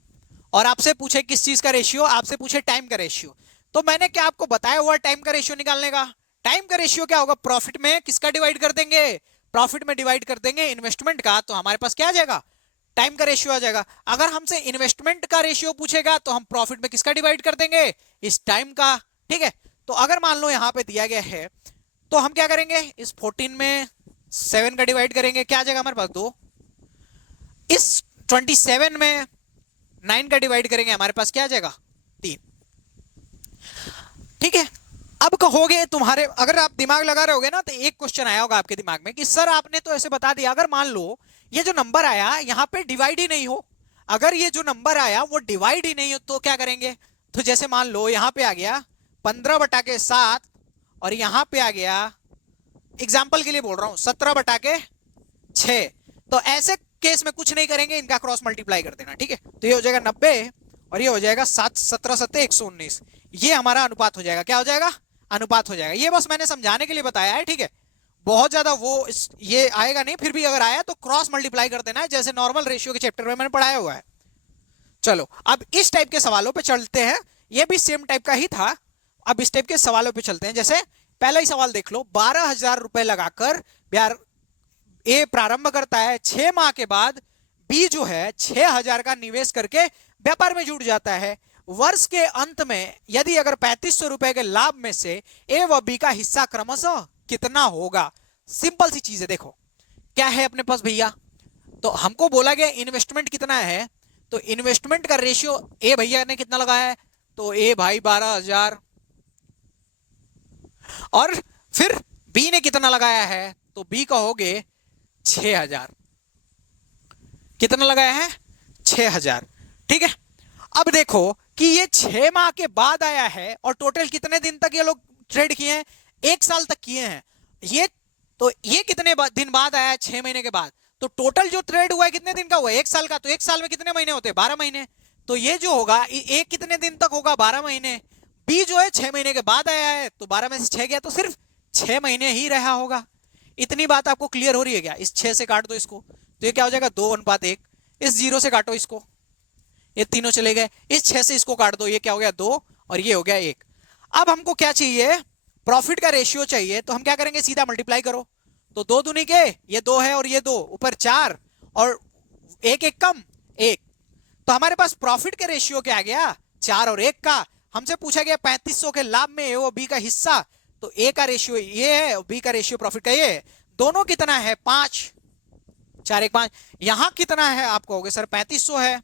और आपसे पूछे किस चीज का रेशियो, आपसे पूछे टाइम का रेशियो, तो मैंने क्या आपको बताया हुआ टाइम का रेशियो निकालने का। टाइम का रेशियो क्या होगा, प्रॉफिट में किसका डिवाइड कर देंगे, प्रॉफिट में डिवाइड कर देंगे इन्वेस्टमेंट का, तो हमारे पास क्या आ जाएगा, टाइम का रेशियो आ जाएगा। अगर हमसे इन्वेस्टमेंट का रेशियो पूछेगा तो हम प्रॉफिट में किसका डिवाइड कर देंगे, इस टाइम का। ठीक है, तो अगर मान लो यहां पे दिया गया है तो हम क्या करेंगे, इस 14 में 7 का डिवाइड करेंगे, क्या आ जाएगा हमारे पास 2, इस 27 में 9 का डिवाइड करेंगे, हमारे पास क्या आ जाएगा 3। ठीक है, अब कहोगे तुम्हारे, अगर आप दिमाग लगा रहे होगे ना तो एक क्वेश्चन आया होगा आपके दिमाग में कि सर आपने तो ऐसे बता दिया, अगर मान लो ये जो नंबर आया यहाँ पे डिवाइड ही नहीं हो, अगर ये जो नंबर आया वो डिवाइड ही नहीं हो तो क्या करेंगे। तो जैसे मान लो यहाँ पे आ गया 15/7 और यहाँ पे आ गया, एग्जाम्पल के लिए बोल रहा हूं, 17/6, तो ऐसे केस में कुछ नहीं करेंगे, इनका क्रॉस मल्टीप्लाई कर देना। ठीक है, तो ये हो जाएगा 90 और ये हो जाएगा 7 17 7 119, ये हमारा अनुपात हो जाएगा। क्या हो जाएगा, अनुपात हो जाएगा। ये बस मैंने समझाने के लिए बताया है। ठीक है, बहुत ज्यादा वो ये आएगा नहीं, फिर भी अगर आया तो क्रॉस मल्टीप्लाई कर देना है, जैसे नॉर्मल रेशियो के चैप्टर में मैंने पढ़ाया हुआ है। चलो अब इस टाइप के सवालों पे चलते हैं, ये भी सेम टाइप का ही था। अब इस टाइप के सवालों पे चलते हैं, जैसे पहला ही सवाल देख लो, 12,000 रुपए लगाकर यार ए प्रारंभ करता है, 6 माह के बाद बी जो है 6,000 का निवेश करके व्यापार में जुट जाता है। वर्ष के अंत में यदि अगर 3500 रुपए के लाभ में से ए व बी का हिस्सा क्रमशः कितना होगा। सिंपल सी चीज है, देखो क्या है अपने पास भैया, तो हमको बोला गया इन्वेस्टमेंट कितना है, तो इन्वेस्टमेंट का रेशियो ए भैया ने कितना लगाया है, तो ए भाई 12,000, और फिर बी ने कितना लगाया है, तो बी कहोगे 6,000, कितना लगाया है 6,000। ठीक है, अब देखो कि ये 6 माह के बाद आया है और टोटल कितने दिन तक ये लोग ट्रेड किए हैं, 1 साल तक किए हैं ये, तो ये कितने दिन बाद आया है, 6 महीने के बाद, तो टोटल जो ट्रेड हुआ है कितने दिन का हुआ है, 1 साल का, तो 1 साल में कितने महीने होते हैं 12 महीने, तो ये जो होगा ए कितने दिन तक होगा 12 महीने, बी जो है 6 महीने के बाद आया है तो 12 में से 6 गया तो सिर्फ 6 महीने ही रहा होगा। इतनी बात आपको क्लियर हो रही है क्या, इस 6 से काट दो इसको, तो ये क्या हो जाएगा 2:1, इस 0 से काटो इसको, ये तीनों चले गए, इस 6 से इसको काट दो, ये क्या हो गया 2 और ये हो गया 1। अब हमको क्या चाहिए, प्रॉफिट का रेशियो चाहिए, तो हम क्या करेंगे सीधा मल्टीप्लाई करो, तो 2 दूनी के ये 2 है और ये 2 ऊपर 4 और 1 1 कम 1, तो हमारे पास प्रॉफिट के रेशियो क्या आ गया 4 और 1 का। हमसे पूछा गया 3500 के लाभ में ए और बी का हिस्सा, तो ए का रेशियो ये है और बी का रेशियो प्रॉफिट का ये है, दोनों कितना है 5, 4 1 5, यहां कितना है आप कहोगे सर 3500 है,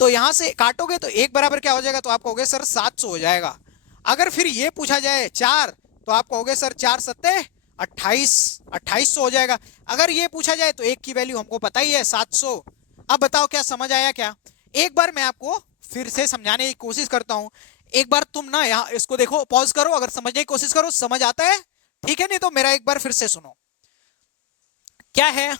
तो यहां से काटोगे तो 1 बराबर क्या हो जाएगा, तो आप कहोगे सर 700 हो जाएगा। अगर फिर ये पूछा जाए 4, तो आप कहोगे सर 4 सत्ते 28, 2800 हो जाएगा। अगर ये पूछा जाए तो 1 की वैल्यू हमको पता ही है 700। अब बताओ क्या समझ आया क्या, एक बार मैं आपको फिर से समझाने की कोशिश करता हूं, एक बार तुम ना यहाँ इसको देखो, पॉज करो, अगर समझने की कोशिश करो, समझ आता है ठीक है, नहीं तो मेरा एक बार फिर से सुनो। क्या है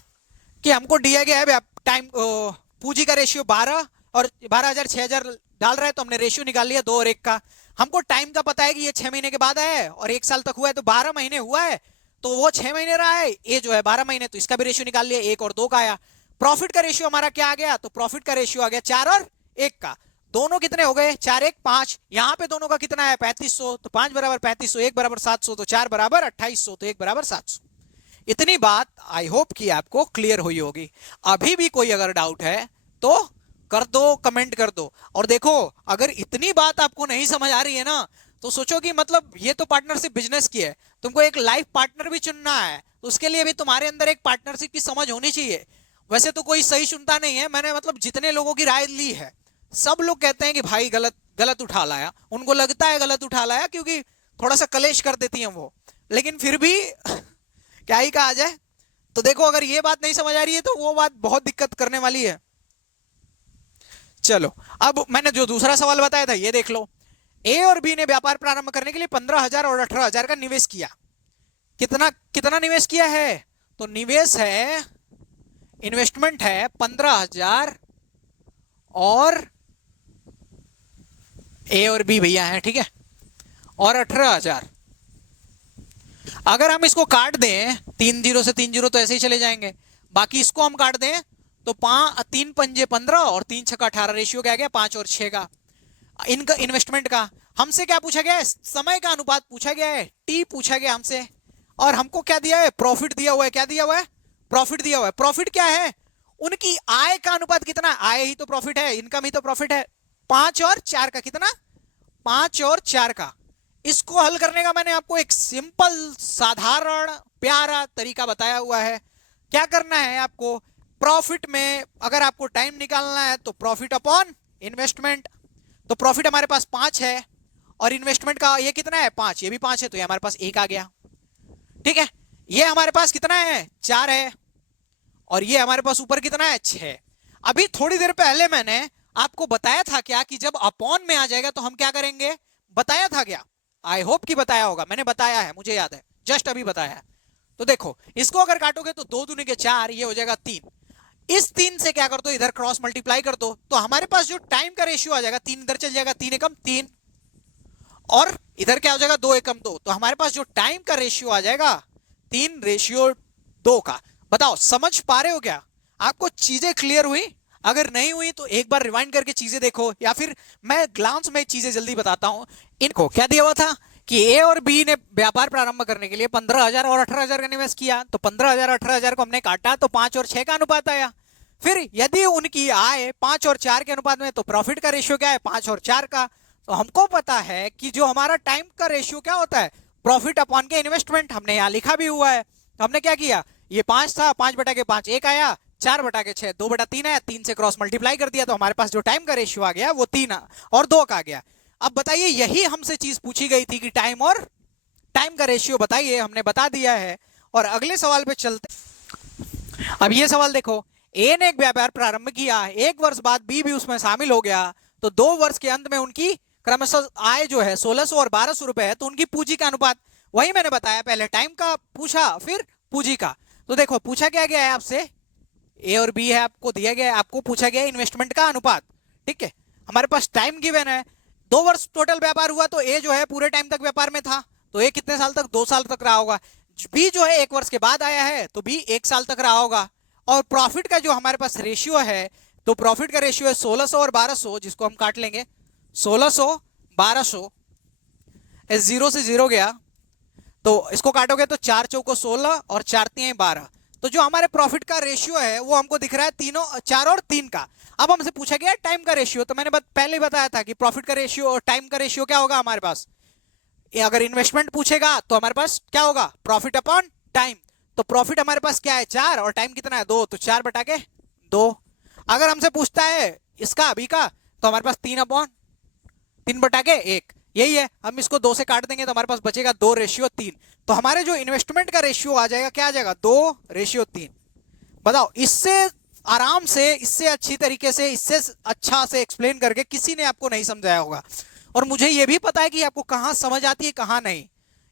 कि हमको दिया गया है टाइम, पूंजी का रेशियो 12 और 12,000 6,000 डाल रहा है, तो हमने रेशियो निकाल लिया 2 और 1 का। हमको टाइम का पता है कि ये 6 महीने के बाद आया है और 1 साल तक हुआ है, तो 12 महीने हुआ है, तो वो 6 महीने रहा है, ये जो है 12 महीने, तो इसका भी रेशियो निकाल लिया, 1 और 2 का आया। प्रॉफिट का रेशियो हमारा क्या आ गया, तो प्रॉफिट का रेशियो आ गया 4 और 1 का, दोनों कितने हो गए 4 1 5, यहां पे दोनों का कितना है 3500, तो 5 बराबर 3500, 1 बराबर 700, तो 4 बराबर 2800, तो 1 बराबर 700। इतनी बात आई होप कि आपको क्लियर हुई होगी। अभी भी कोई अगर डाउट है तो कर दो, कमेंट कर दो। और देखो अगर इतनी बात आपको नहीं समझ आ रही है ना, तो सोचो कि मतलब ये तो पार्टनरशिप बिजनेस की है, तुमको एक लाइफ पार्टनर भी चुनना है, तो उसके लिए भी तुम्हारे अंदर एक पार्टनरशिप की समझ होनी चाहिए। वैसे तो कोई सही चुनता नहीं है, मैंने मतलब जितने लोगों की राय ली है सब लोग कहते हैं कि भाई गलत गलत उठा लाया, उनको लगता है गलत उठा लाया, क्योंकि थोड़ा सा कलेश कर देती हैं वो, लेकिन फिर भी क्या ही कहा जाए। तो देखो अगर ये बात नहीं समझ आ रही है तो वो बात बहुत दिक्कत करने वाली है। चलो, अब मैंने जो दूसरा सवाल बताया था ये देख लो। ए और बी ने व्यापार प्रारंभ करने के लिए 15,000 और 18,000 का निवेश किया। कितना कितना निवेश किया है? तो निवेश है, इन्वेस्टमेंट है 15,000 और ए और बी भैया है, ठीक है, और 18,000। अगर हम इसको काट दें, 3 जीरो से 3 जीरो तो ऐसे ही चले जाएंगे, बाकी इसको हम काट दें तो 3 पंजे 15 और 3 छक्का 18, रेशियो क्या गया 5 और 6 का। इनका इन्वेस्टमेंट का हमसे क्या पूछा गया है? समय का अनुपात पूछा गया है, टी पूछा गया हमसे, और हमको क्या दिया है? प्रॉफिट दिया हुआ है। क्या दिया हुआ है? प्रॉफिट दिया हुआ है। प्रॉफिट क्या है? उनकी आय का अनुपात कितना? आय ही तो प्रॉफिट है, इनकम ही तो प्रॉफिट है। 5 और 4 का कितना? 5 और 4 का। इसको हल करने का मैंने आपको एक सिंपल साधारण प्यारा तरीका बताया हुआ है। क्या करना है आपको? प्रॉफिट में अगर आपको टाइम निकालना है तो प्रॉफिट अपॉन इन्वेस्टमेंट। तो प्रॉफिट हमारे पास 5 है और इन्वेस्टमेंट का ये कितना है? 5, ये भी 5 है, तो ये हमारे पास 1 आ गया, ठीक है। ये हमारे पास कितना है? 4 है, और ये हमारे पास ऊपर कितना है? 6। अभी थोड़ी देर पहले मैंने आपको बताया था क्या कि जब अपॉन में आ जाएगा तो हम क्या करेंगे? बताया था क्या? आई होप कि बताया होगा, मैंने बताया है, मुझे याद है, जस्ट अभी बताया है। तो देखो, इसको अगर काटोगे तो 2 दूनी के 4, ये हो जाएगा 3। इस 3 से क्या कर दो? इधर क्रॉस मल्टीप्लाई कर दो, तो हमारे पास जो टाइम का रेशियो आ जाएगा, 3 इधर चल जाएगा, 3 एकम 3, और इधर क्या हो जाएगा? 2 एकम 2। तो हमारे पास जो टाइम का रेशियो आ जाएगा 3:2 का। बताओ, समझ पा रहे हो क्या? आपको चीजें क्लियर हुई? अगर नहीं हुई तो एक बार रिवाइंड करके चीजें देखो, या फिर मैं ग्लांस में चीजें जल्दी बताता हूं। इनको क्या दिया हुआ था कि ए और बी ने व्यापार प्रारंभ करने के लिए 15,000 और 18,000 का निवेश किया। तो 15,000 18,000 को हमने काटा तो 5 और 6 का अनुपात आया। फिर यदि उनकी आय 5 और 4 के अनुपात में, तो प्रॉफिट का रेशियो क्या है? 5 और 4 का। तो हमको पता है कि जो हमारा टाइम का रेशियो क्या होता है? प्रॉफिट अपॉन के इन्वेस्टमेंट। हमने यहाँ लिखा भी हुआ है। तो हमने क्या किया? ये 5 था, 5 बटा के 5 1 आया, 4 बटा के 6 2 बटा 3 आया, 3 से क्रॉस मल्टीप्लाई कर दिया, तो हमारे पास जो टाइम का रेशियो आ गया वो 3 और 2 का आ गया। अब बताइए, यही हमसे चीज पूछी गई थी कि टाइम का रेशियो बताइए, हमने बता दिया है। और अगले सवाल पे चलते। अब ये सवाल देखो, ए ने एक व्यापार प्रारंभ किया, 1 वर्ष बाद बी भी उसमें शामिल हो गया, तो 2 वर्ष के अंत में उनकी क्रमशः आय जो है 1,600 और 1,200 रुपए है। तो उनकी पूंजी का अनुपात, वही मैंने बताया, पहले टाइम का पूछा फिर पूंजी का। तो देखो पूछा क्या गया है आपसे? ए और बी है, आपको दिया गया है, आपको पूछा गया है इन्वेस्टमेंट का अनुपात, ठीक है। हमारे पास टाइम गिवन है, 2 वर्ष टोटल व्यापार हुआ, तो ए जो है पूरे टाइम तक व्यापार में था, तो ए कितने साल तक? 2 साल तक रहा होगा। बी जो है 1 वर्ष के बाद आया है, तो बी 1 साल तक रहा होगा। और प्रॉफिट का जो हमारे पास रेशियो है, तो प्रॉफिट का रेशियो है 1,600 और 1,200, जिसको हम काट लेंगे। 1,600 1,200, जीरो से जीरो गया, तो इसको काटोगे तो 4 चौको 16 और 4 तिहाई 12। तो जो हमारे प्रॉफिट का रेशियो है वो हमको दिख रहा है 4 और 3 का। अब हमसे पूछा गया टाइम का रेशियो, तो मैंने पहले ही बताया था कि प्रॉफिट का रेशियो और टाइम का रेशियो क्या होगा हमारे पास? अगर इन्वेस्टमेंट पूछेगा तो हमारे पास क्या होगा? Profit upon time. तो प्रॉफिट हमारे पास क्या है? 4, और टाइम कितना है? 2, तो 4 बटा के 2। अगर हमसे पूछता है इसका अभी का, तो हमारे पास 3 बटा के 1, यही है। हम इसको 2 से काट देंगे तो हमारे पास बचेगा 2:3। तो हमारे जो इन्वेस्टमेंट का रेशियो आ जाएगा, क्या आ जाएगा? 2:3। बताओ, इससे आराम से, इससे अच्छी तरीके से, इससे अच्छा से एक्सप्लेन करके किसी ने आपको नहीं समझाया होगा। और मुझे ये भी पता है कि आपको कहाँ समझ आती है कहाँ नहीं।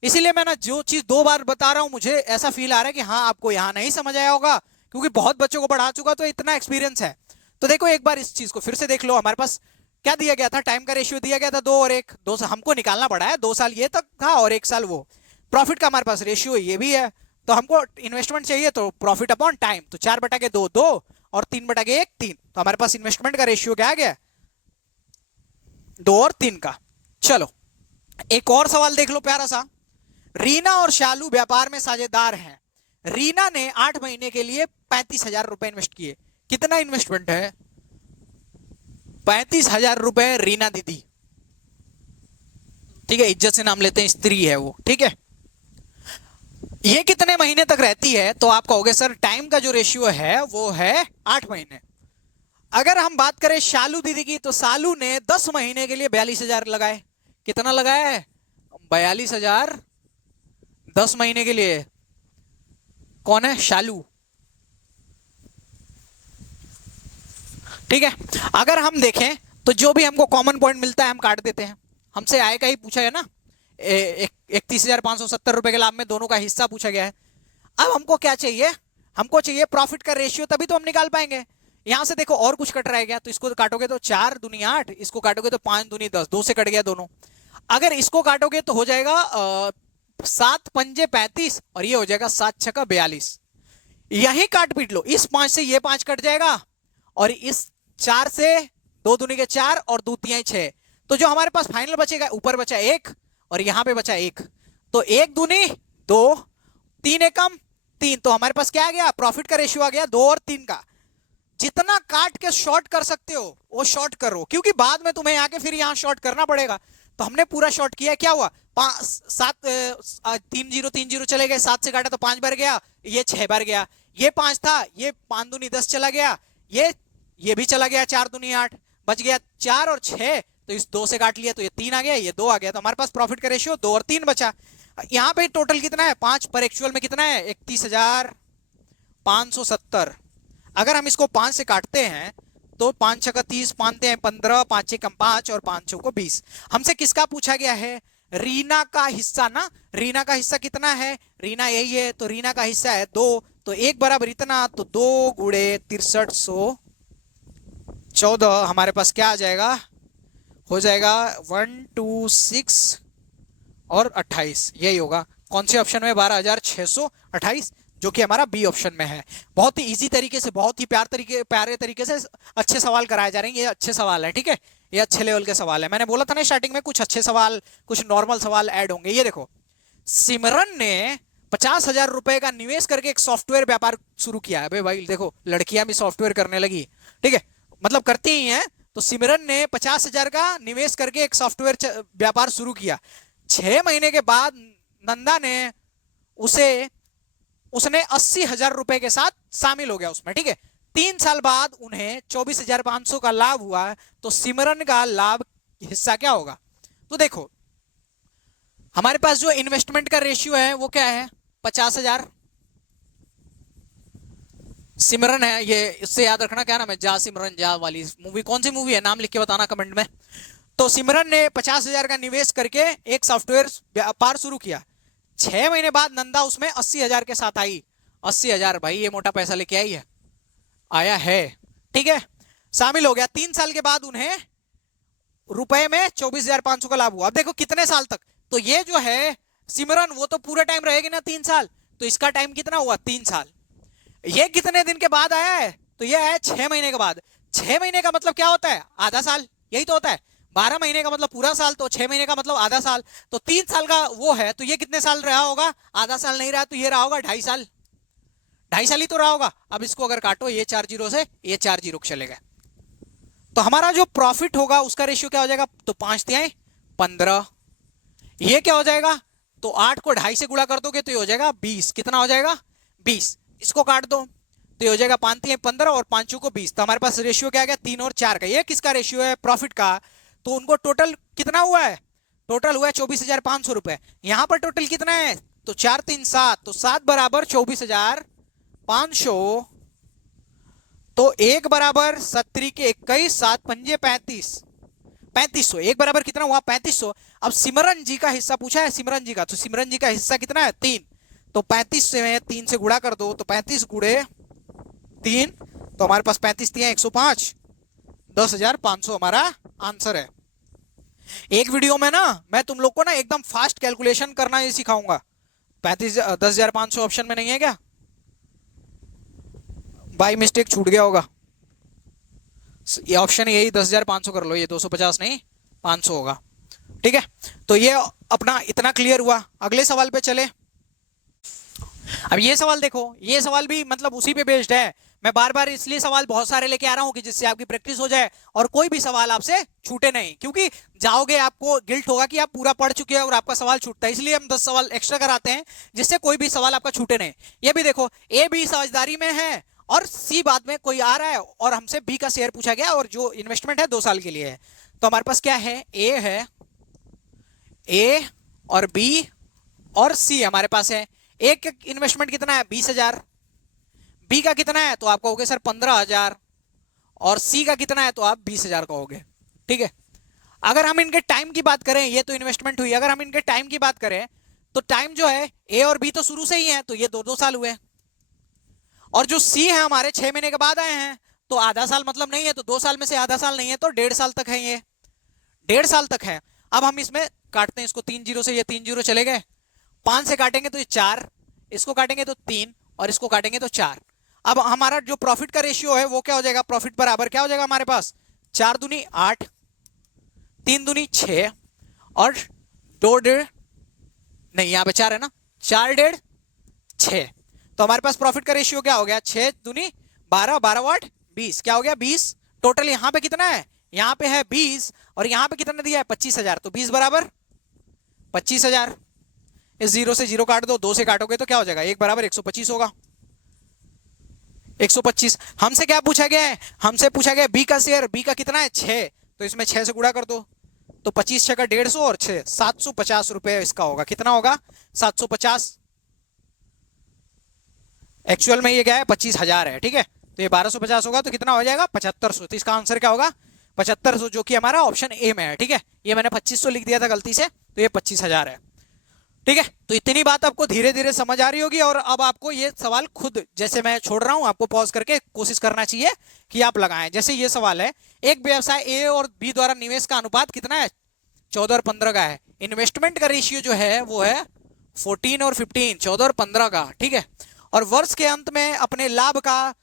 इसीलिए मैं ना जो चीज 2 बार बता रहा हूं, मुझे ऐसा फील आ रहा है कि हाँ आपको यहाँ नहीं समझ आया होगा, क्योंकि बहुत बच्चों को पढ़ा चुका, तो इतना एक्सपीरियंस है। तो देखो एक बार इस चीज को फिर से देख लो। हमारे पास क्या दिया गया था? टाइम का रेशियो दिया गया था 2 और 1, 2 से हमको निकालना पड़ा है। 2 साल ये तक था और 1 साल वो। प्रॉफिट का हमारे पास रेशियो ये भी है, तो हमको इन्वेस्टमेंट चाहिए, तो प्रॉफिट अपॉन टाइम, तो 4 बटा के 2 2 और 3 बटा के 1 3। तो हमारे पास इन्वेस्टमेंट का रेशियो क्या आ गया? 2 और 3 का। चलो एक और सवाल देख लो प्यारा सा। रीना और शालू व्यापार में साझेदार हैं। रीना ने 8 महीने के लिए 35,000 रुपए इन्वेस्ट किए। कितना इन्वेस्टमेंट है? 35,000 रुपए रीना दीदी, ठीक है, इज्जत से नाम लेते हैं, स्त्री है वो, ठीक है। ये कितने महीने तक रहती है? तो आप कहोगे सर टाइम का जो रेशियो है वो है 8 महीने। अगर हम बात करें शालू दीदी की, तो शालू ने 10 महीने के लिए 42,000 लगाए। कितना लगाया है? 42,000 10 महीने के लिए। कौन है? शालू। ठीक है, अगर हम देखें तो जो भी हमको कॉमन पॉइंट मिलता है हम काट देते हैं। हमसे आय का ही पूछा है ना, 31,570 रुपए के लाभ में दोनों का हिस्सा पूछा गया है। अब हमको क्या चाहिए? हमको चाहिए प्रॉफिट का रेशियो, तभी तो हम निकाल पाएंगे। यहां से देखो और कुछ कट रह गया, तो इसको काटोगे तो 4 दूनी 8, इसको काटोगे तो 5 दूनी 10, 2 से कट गया दोनों। अगर इसको काटोगे तो हो जाएगा 7 पंजे 35 और ये हो जाएगा 7 छक्का 42। यही काट पीट लो, इस 5 से ये 5 कट जाएगा और इस 4 से 2 दूनी के 4 और 2 तिहाई 6। तो जो हमारे पास फाइनल बचेगा, ऊपर बचा 1 और यहां पे बचा 1, तो 1 दूनी 2, 3 एकम 3, तो हमारे पास क्या आ गया? प्रॉफिट का रेशियो आ गया 2 और 3 का। जितना काट के शॉर्ट कर सकते हो वो शॉर्ट करो, क्योंकि बाद में तुम्हें आके फिर यहां शॉर्ट करना पड़ेगा। तो हमने पूरा शॉर्ट किया। क्या हुआ? 3 0 3 0 चले गए, 7 से काटा तो 5 बार गया, ये 6 बार गया, ये 5 था, ये 5 दूनी 10 चला गया, ये भी चला गया, 4 दूनी 8, बच गया 4 और 6, तो इस 2 से काट लिया तो ये 3 आ गया, ये 2 आ गया, तो हमारे पास प्रॉफिट का रेशियो 2 और 3 बचा। यहां पे टोटल कितना है? 5, पर एक्चुअल में कितना है? 31,570। अगर हम इसको 5 से काटते हैं तो 5 छक्का 30, 5 हैं 15, 5 एकम 5 और 5 चौको 20। हमसे किसका पूछा गया है? रीना का हिस्सा ना। रीना का हिस्सा कितना है? रीना यही है, तो रीना का हिस्सा है 2, तो 1 बराबर इतना, तो 2 गुणे 6314 हमारे पास क्या आ जाएगा? हो जाएगा 126 और 28, यही होगा। कौन से ऑप्शन में? 12,628, जो कि हमारा बी ऑप्शन में है। बहुत ही इजी तरीके से, बहुत ही प्यारे तरीके से अच्छे सवाल कराए जा रहे हैं। ये अच्छे सवाल है, ठीक है, ये अच्छे लेवल के सवाल है। मैंने बोला था ना स्टार्टिंग में कुछ अच्छे सवाल, कुछ नॉर्मल सवाल ऐड होंगे। ये देखो, सिमरन ने 50,000 रुपए का निवेश करके एक सॉफ्टवेयर व्यापार शुरू किया है। भाई देखो, लड़कियां भी सॉफ्टवेयर करने लगी, ठीक है, मतलब करती ही हैं। तो सिमरन ने 50,000 का निवेश करके एक सॉफ्टवेयर व्यापार शुरू किया। 6 महीने के बाद नंदा ने उसने 80,000 रुपए के साथ शामिल हो गया उसमें, ठीक है। 3 साल बाद उन्हें 24,500 का लाभ हुआ, तो सिमरन का लाभ हिस्सा क्या होगा? तो देखो, हमारे पास जो इन्वेस्टमेंट का रेशियो है वो क्या है? 50,000। सिमरन है ये, इससे याद रखना क्या नाम है? जा सिमरन जा वाली मूवी। कौन सी मूवी है? नाम लिख के बताना कमेंट में। तो सिमरन ने 50,000 का निवेश करके एक सॉफ्टवेयर व्यापार शुरू किया। 6 महीने बाद नंदा उसमें 80,000 के साथ आई। 80,000, भाई ये मोटा पैसा लेके आई है, आया है, ठीक है, शामिल हो गया। 3 साल के बाद उन्हें रुपए में 24,500 का लाभ हुआ। अब देखो कितने साल तक, तो ये जो है सिमरन वो तो पूरे टाइम रहेगी ना 3 साल, तो इसका टाइम कितना हुआ? 3 साल। ये कितने दिन के बाद आया है? तो ये आया 6 महीने के बाद। 6 महीने का मतलब क्या होता है? आधा साल, यही तो होता है। 12 महीने का मतलब पूरा साल, तो 6 महीने का मतलब आधा साल। तो 3 साल का वो है, तो ये कितने साल रहा होगा? आधा साल नहीं रहा, तो ये रहा होगा 2.5 साल। 2.5 साल ही तो रहा होगा। अब इसको अगर काटो, ये 4 जीरो से ये 4 जीरो चले गए, तो हमारा जो प्रॉफिट होगा उसका रेशियो क्या हो जाएगा? तो 5 तिहाई 15। ये क्या हो जाएगा? तो 8 को 2.5 से गुणा कर दोगे तो ये हो जाएगा 20। कितना हो जाएगा? 20। इसको काट दो तो ये हो जाएगा 5 तिहाई 15 और 5 को 20। तो हमारे पास रेशियो क्या आ गया? 3 और 4 का। ये किसका रेशियो है? प्रॉफिट का। तो उनको टोटल कितना हुआ है? टोटल हुआ है 24,500 रुपए। यहां पर टोटल कितना है? तो 4 3 7, तो 7 बराबर 24,500, तो 1 बराबर 7 के 21, 7 पंजे 35, 3500। 1 बराबर कितना हुआ? 3500। अब सिमरन जी का हिस्सा पूछा है, सिमरन जी का, तो सिमरन जी का हिस्सा कितना है? 3। तो 35 से 3 से गुणा कर दो, तो 35 गुणे 3, तो हमारे पास 35 तिहाई 105, 10,500 हमारा आंसर है। एक वीडियो में ना मैं तुम लोग को ना एकदम फास्ट कैलकुलेशन करना ये सिखाऊंगा। 10,500 ऑप्शन में नहीं है क्या? बाई मिस्टेक छूट गया होगा। ये ऑप्शन यही 10,500 कर लो, ये 250 नहीं 500 होगा, ठीक है। तो ये अपना इतना क्लियर हुआ। अगले सवाल पे चले। अब ये सवाल देखो, ये सवाल भी मतलब उसी पे बेस्ड है। मैं बार बार इसलिए सवाल बहुत सारे लेके आ रहा हूं कि जिससे आपकी प्रैक्टिस हो जाए और कोई भी सवाल आपसे छूटे नहीं, क्योंकि जाओगे आपको गिल्ट होगा कि आप पूरा पढ़ चुके हैं और आपका सवाल छूटता है। इसलिए हम 10 सवाल एक्स्ट्रा कराते हैं जिससे कोई भी सवाल आपका छूटे नहीं। ये भी देखो, ए बी समझदारी में है और सी बाद में कोई आ रहा है और हमसे बी का शेयर पूछा गया और जो इन्वेस्टमेंट है 2 साल के लिए है। तो हमारे पास क्या है? ए है, ए और बी और सी हमारे पास है। एक इन्वेस्टमेंट कितना है 20,000, बी का कितना है तो आप कहोगे सर 15,000, और सी का कितना है तो आप 20,000 कहोगे। ठीक है, अगर हम इनके टाइम की बात करें, ये तो इन्वेस्टमेंट हुई, अगर हम इनके टाइम की बात करें तो टाइम जो है ए और बी तो शुरू से ही है, तो ये 2-2 साल हुए, और जो सी है हमारे 6 महीने के बाद आए हैं, तो आधा साल मतलब नहीं है, तो 2 साल में से आधा साल नहीं है, तो 1.5 साल तक है, ये 1.5 साल तक है। अब हम इसमें काटते हैं इसको 3 जीरो से, ये 3 जीरो चले गए, 5 से काटेंगे तो ये 4, इसको काटेंगे तो 3, और इसको काटेंगे तो 4। अब हमारा जो प्रॉफिट का रेशियो है वो क्या हो जाएगा, प्रॉफिट बराबर क्या हो जाएगा हमारे पास, 4 दूनी 8, 3 दूनी 6, और 2 डेढ़, नहीं यहाँ पे 4 है ना, 4 डेढ़ 6, तो हमारे पास प्रॉफिट का रेशियो क्या हो गया, 6 दूनी 12, 12 20, क्या हो गया 20। टोटल यहाँ पे कितना है, यहाँ पे है 20, और यहाँ पे कितना दिया है 25,000, तो 20 बराबर 25,000। इस जीरो से जीरो काट दो, 2 से काटोगे तो क्या हो जाएगा, 1 बराबर 125 होगा। 125। हमसे क्या पूछा गया है, हमसे पूछा गया बी का शेयर, बी का कितना है 6, तो इसमें 6 से गुणा कर दो, तो 25 6 का 150, और 6 750 रुपए इसका होगा। कितना होगा 750, एक्चुअल में ये क्या है 25,000 है। ठीक है, तो ये 1250 होगा, तो कितना हो जाएगा 7500, तो इसका आंसर क्या होगा 7500, जो कि हमारा ऑप्शन ए में है। ठीक है, ये मैंने 2500 लिख दिया था गलती से, तो ये 25,000 है। ठीक है, तो इतनी बात आपको धीरे धीरे समझ आ रही होगी, और अब आपको ये सवाल खुद, जैसे मैं छोड़ रहा हूं आपको पॉज करके कोशिश करना चाहिए कि आप लगाएं। जैसे ये सवाल है, एक व्यवसाय ए और बी द्वारा निवेश का अनुपात कितना है, 14 और 15 का है। इन्वेस्टमेंट का रेशियो जो है वो है 14 और 15, 14 और 15 का। ठीक है, और वर्ष के अंत में अपने लाभ का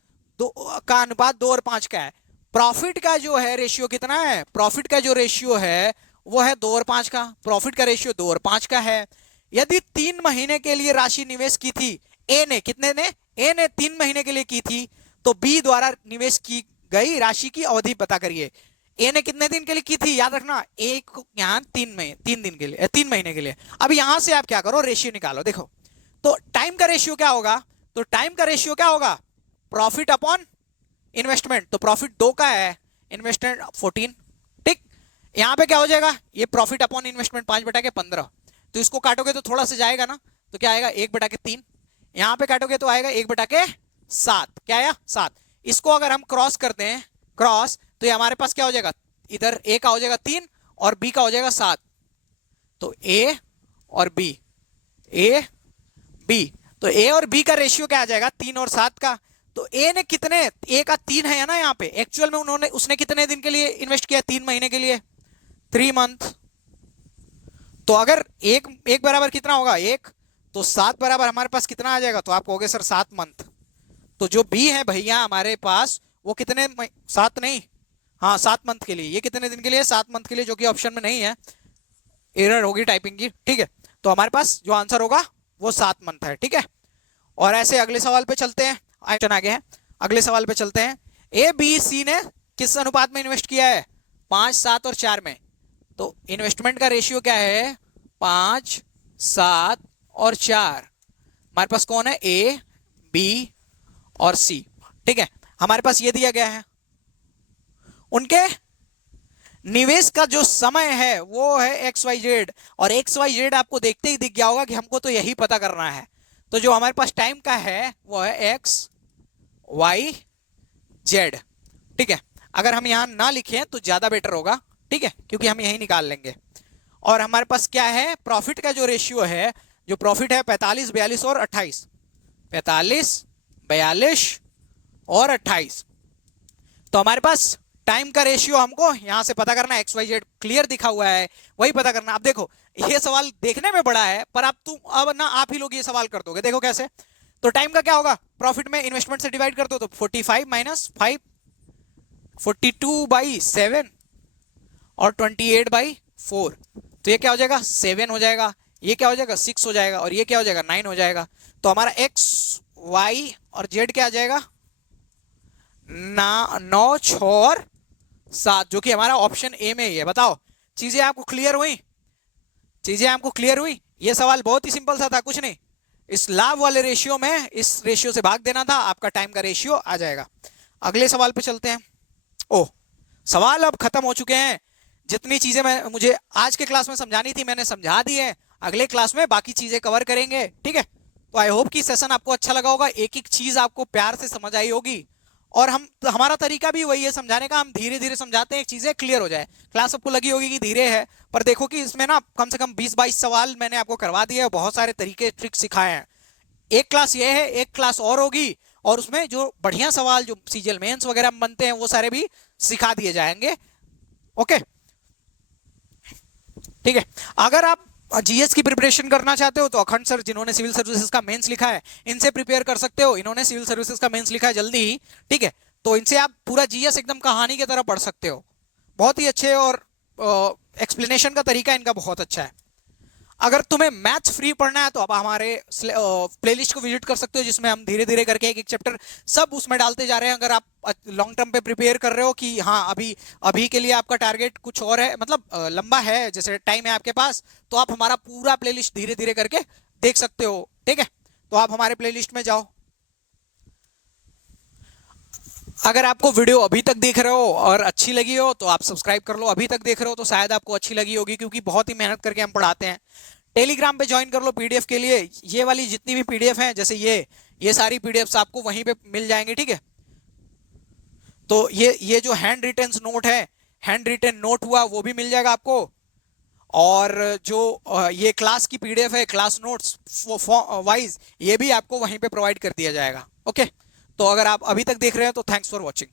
अनुपात 2 और 5 का है। प्रॉफिट का जो है रेशियो कितना है, प्रॉफिट का जो रेशियो है वो है 2 और 5 का, प्रॉफिट का रेशियो 2 और 5 का है। यदि 3 महीने के लिए राशि निवेश की थी ए ने, कितने ने, ए ने 3 महीने के लिए की थी, तो बी द्वारा निवेश की गई राशि की अवधि पता करिए। ए ने कितने दिन के लिए की थी, याद रखना, एक यहाँ 3 दिन के लिए, 3 महीने के लिए। अब यहां से आप क्या करो, रेशियो निकालो। देखो, तो टाइम का रेशियो क्या होगा, तो टाइम का रेशियो क्या होगा, प्रॉफिट अपॉन इन्वेस्टमेंट, तो प्रॉफिट 2 का है, इन्वेस्टमेंट 14। ठीक, यहां पे क्या हो जाएगा, ये प्रॉफिट अपॉन इन्वेस्टमेंट 5/15, तो इसको काटोगे तो थोड़ा सा जाएगा ना, तो क्या आएगा 1/3, यहां पे काटोगे तो आएगा 1/7, क्या आया 7। इसको अगर हम क्रॉस करते हैं, क्रॉस, तो ये हमारे पास क्या हो जाएगा, इधर ए का हो जाएगा 3 और बी का हो जाएगा 7, तो ए और बी, ए बी, तो ए और बी का रेशियो क्या आ जाएगा 3 और 7 का। तो ए ने कितने, ए का 3 है ना यहाँ पे, एक्चुअल में उसने कितने दिन के लिए इन्वेस्ट किया, 3 महीने के लिए, 3 मंथ। तो अगर एक बराबर कितना होगा 1, तो 7 बराबर हमारे पास कितना आ जाएगा, तो आप कहोगे सर 7 मंथ। तो जो बी है भैया हमारे पास, वो कितने, 7 नहीं, हाँ 7 मंथ के लिए, ये कितने दिन के लिए 7 मंथ के लिए, जो कि ऑप्शन में नहीं है, एरर होगी टाइपिंग की। ठीक है, तो हमारे पास जो आंसर होगा वो 7 मंथ है। ठीक है, और ऐसे अगले सवाल पे चलते हैं, ऑप्शन आगे है, अगले सवाल पे चलते हैं। ए बी सी ने किस अनुपात में इन्वेस्ट किया है, 5 7 और 4 में। तो इन्वेस्टमेंट का रेशियो क्या है 5 7 और 4। हमारे पास कौन है, ए बी और सी। ठीक है, हमारे पास ये दिया गया है, उनके निवेश का जो समय है वो है एक्स वाई जेड, और एक्स वाई जेड आपको देखते ही दिख गया होगा कि हमको तो यही पता करना है। तो जो हमारे पास टाइम का है वो है एक्स वाई जेड। ठीक है, अगर हम यहां ना लिखें तो ज्यादा बेटर होगा, ठीक है, क्योंकि हम यही निकाल लेंगे। और हमारे पास क्या है, प्रॉफिट का जो रेशियो है, जो प्रॉफिट है 45 42 और 28, 45 42 और 28। तो हमारे पास टाइम का रेशियो हमको यहां से पता करना है, एक्स वाई जेड क्लियर दिखा हुआ है, वही पता करना। अब देखो ये सवाल देखने में बड़ा है, पर आप ही लोग ये सवाल कर दोगे। देखो कैसे, तो टाइम का क्या होगा, प्रॉफिट में इन्वेस्टमेंट से डिवाइड कर दो, तो 45 माइनस 5, 42/7 और 28/4, तो ये क्या हो जाएगा 7 हो जाएगा, ये क्या हो जाएगा 6 हो जाएगा, और ये क्या हो जाएगा 9 हो जाएगा। तो हमारा एक्स वाई और जेड क्या आ जाएगा 9 6 और 7, जो कि हमारा ऑप्शन ए में ही है। बताओ चीजें आपको क्लियर हुई, चीजें आपको क्लियर हुई। ये सवाल बहुत ही सिंपल सा था, कुछ नहीं, इस लाभ वाले रेशियो में इस रेशियो से भाग देना था, आपका टाइम का रेशियो आ जाएगा। अगले सवाल पे चलते हैं। ओह, सवाल अब खत्म हो चुके हैं, जितनी चीजें मुझे आज के क्लास में समझानी थी मैंने समझा दी है। अगले क्लास में बाकी चीजें कवर करेंगे, ठीक है। तो आई होप कि सेशन आपको अच्छा लगा होगा, एक एक चीज आपको प्यार से समझ आई होगी। और हमारा तरीका भी वही है समझाने का, हम धीरे धीरे समझाते हैं, चीजें क्लियर हो जाए। क्लास आपको लगी होगी कि धीरे है, पर देखो कि इसमें ना कम से कम 20-22 सवाल मैंने आपको करवा दिए, बहुत सारे तरीके ट्रिक सिखाए हैं। एक क्लास ये है, एक क्लास और होगी, और उसमें जो बढ़िया सवाल जो सीजीएल मेंस वगैरह में बनते हैं वो सारे भी सिखा दिए जाएंगे। ओके, ठीक है। अगर आप जीएस की प्रिपरेशन करना चाहते हो तो अखंड सर जिन्होंने सिविल सर्विसेज का मेंस लिखा है इनसे प्रिपेयर कर सकते हो, इन्होंने सिविल सर्विसेज का मेंस लिखा है जल्दी ही, ठीक है। तो इनसे आप पूरा जीएस एकदम कहानी की तरह पढ़ सकते हो, बहुत ही अच्छे, और एक्सप्लेनेशन का तरीका इनका बहुत अच्छा है। अगर तुम्हें मैथ्स फ्री पढ़ना है तो आप हमारे प्लेलिस्ट को विजिट कर सकते हो, जिसमें हम धीरे धीरे करके एक एक चैप्टर सब उसमें डालते जा रहे हैं। अगर आप लॉन्ग टर्म पे प्रिपेयर कर रहे हो कि हाँ अभी अभी के लिए आपका टारगेट कुछ और है, मतलब लंबा है, जैसे टाइम है आपके पास, तो आप हमारा पूरा प्लेलिस्ट धीरे धीरे करके देख सकते हो, ठीक है। तो आप हमारे प्लेलिस्ट में जाओ। अगर आपको वीडियो अभी तक देख रहे हो और अच्छी लगी हो तो आप सब्सक्राइब कर लो, अभी तक देख रहे हो तो शायद आपको अच्छी लगी होगी, क्योंकि बहुत ही मेहनत करके हम पढ़ाते हैं। टेलीग्राम पे ज्वाइन कर लो पीडीएफ के लिए, ये वाली जितनी भी पीडीएफ हैं, जैसे ये सारी पीडीएफ आपको वहीं पे मिल जाएंगे, ठीक है। तो ये जो हैंड रिटन नोट है, हैंड रिटन नोट हुआ वो भी मिल जाएगा आपको, और जो ये क्लास की पीडीएफ है, क्लास नोट्स वाइज, ये भी आपको वहीं पे प्रोवाइड कर दिया जाएगा। ओके, तो अगर आप अभी तक देख रहे हैं तो थैंक्स फॉर वॉचिंग।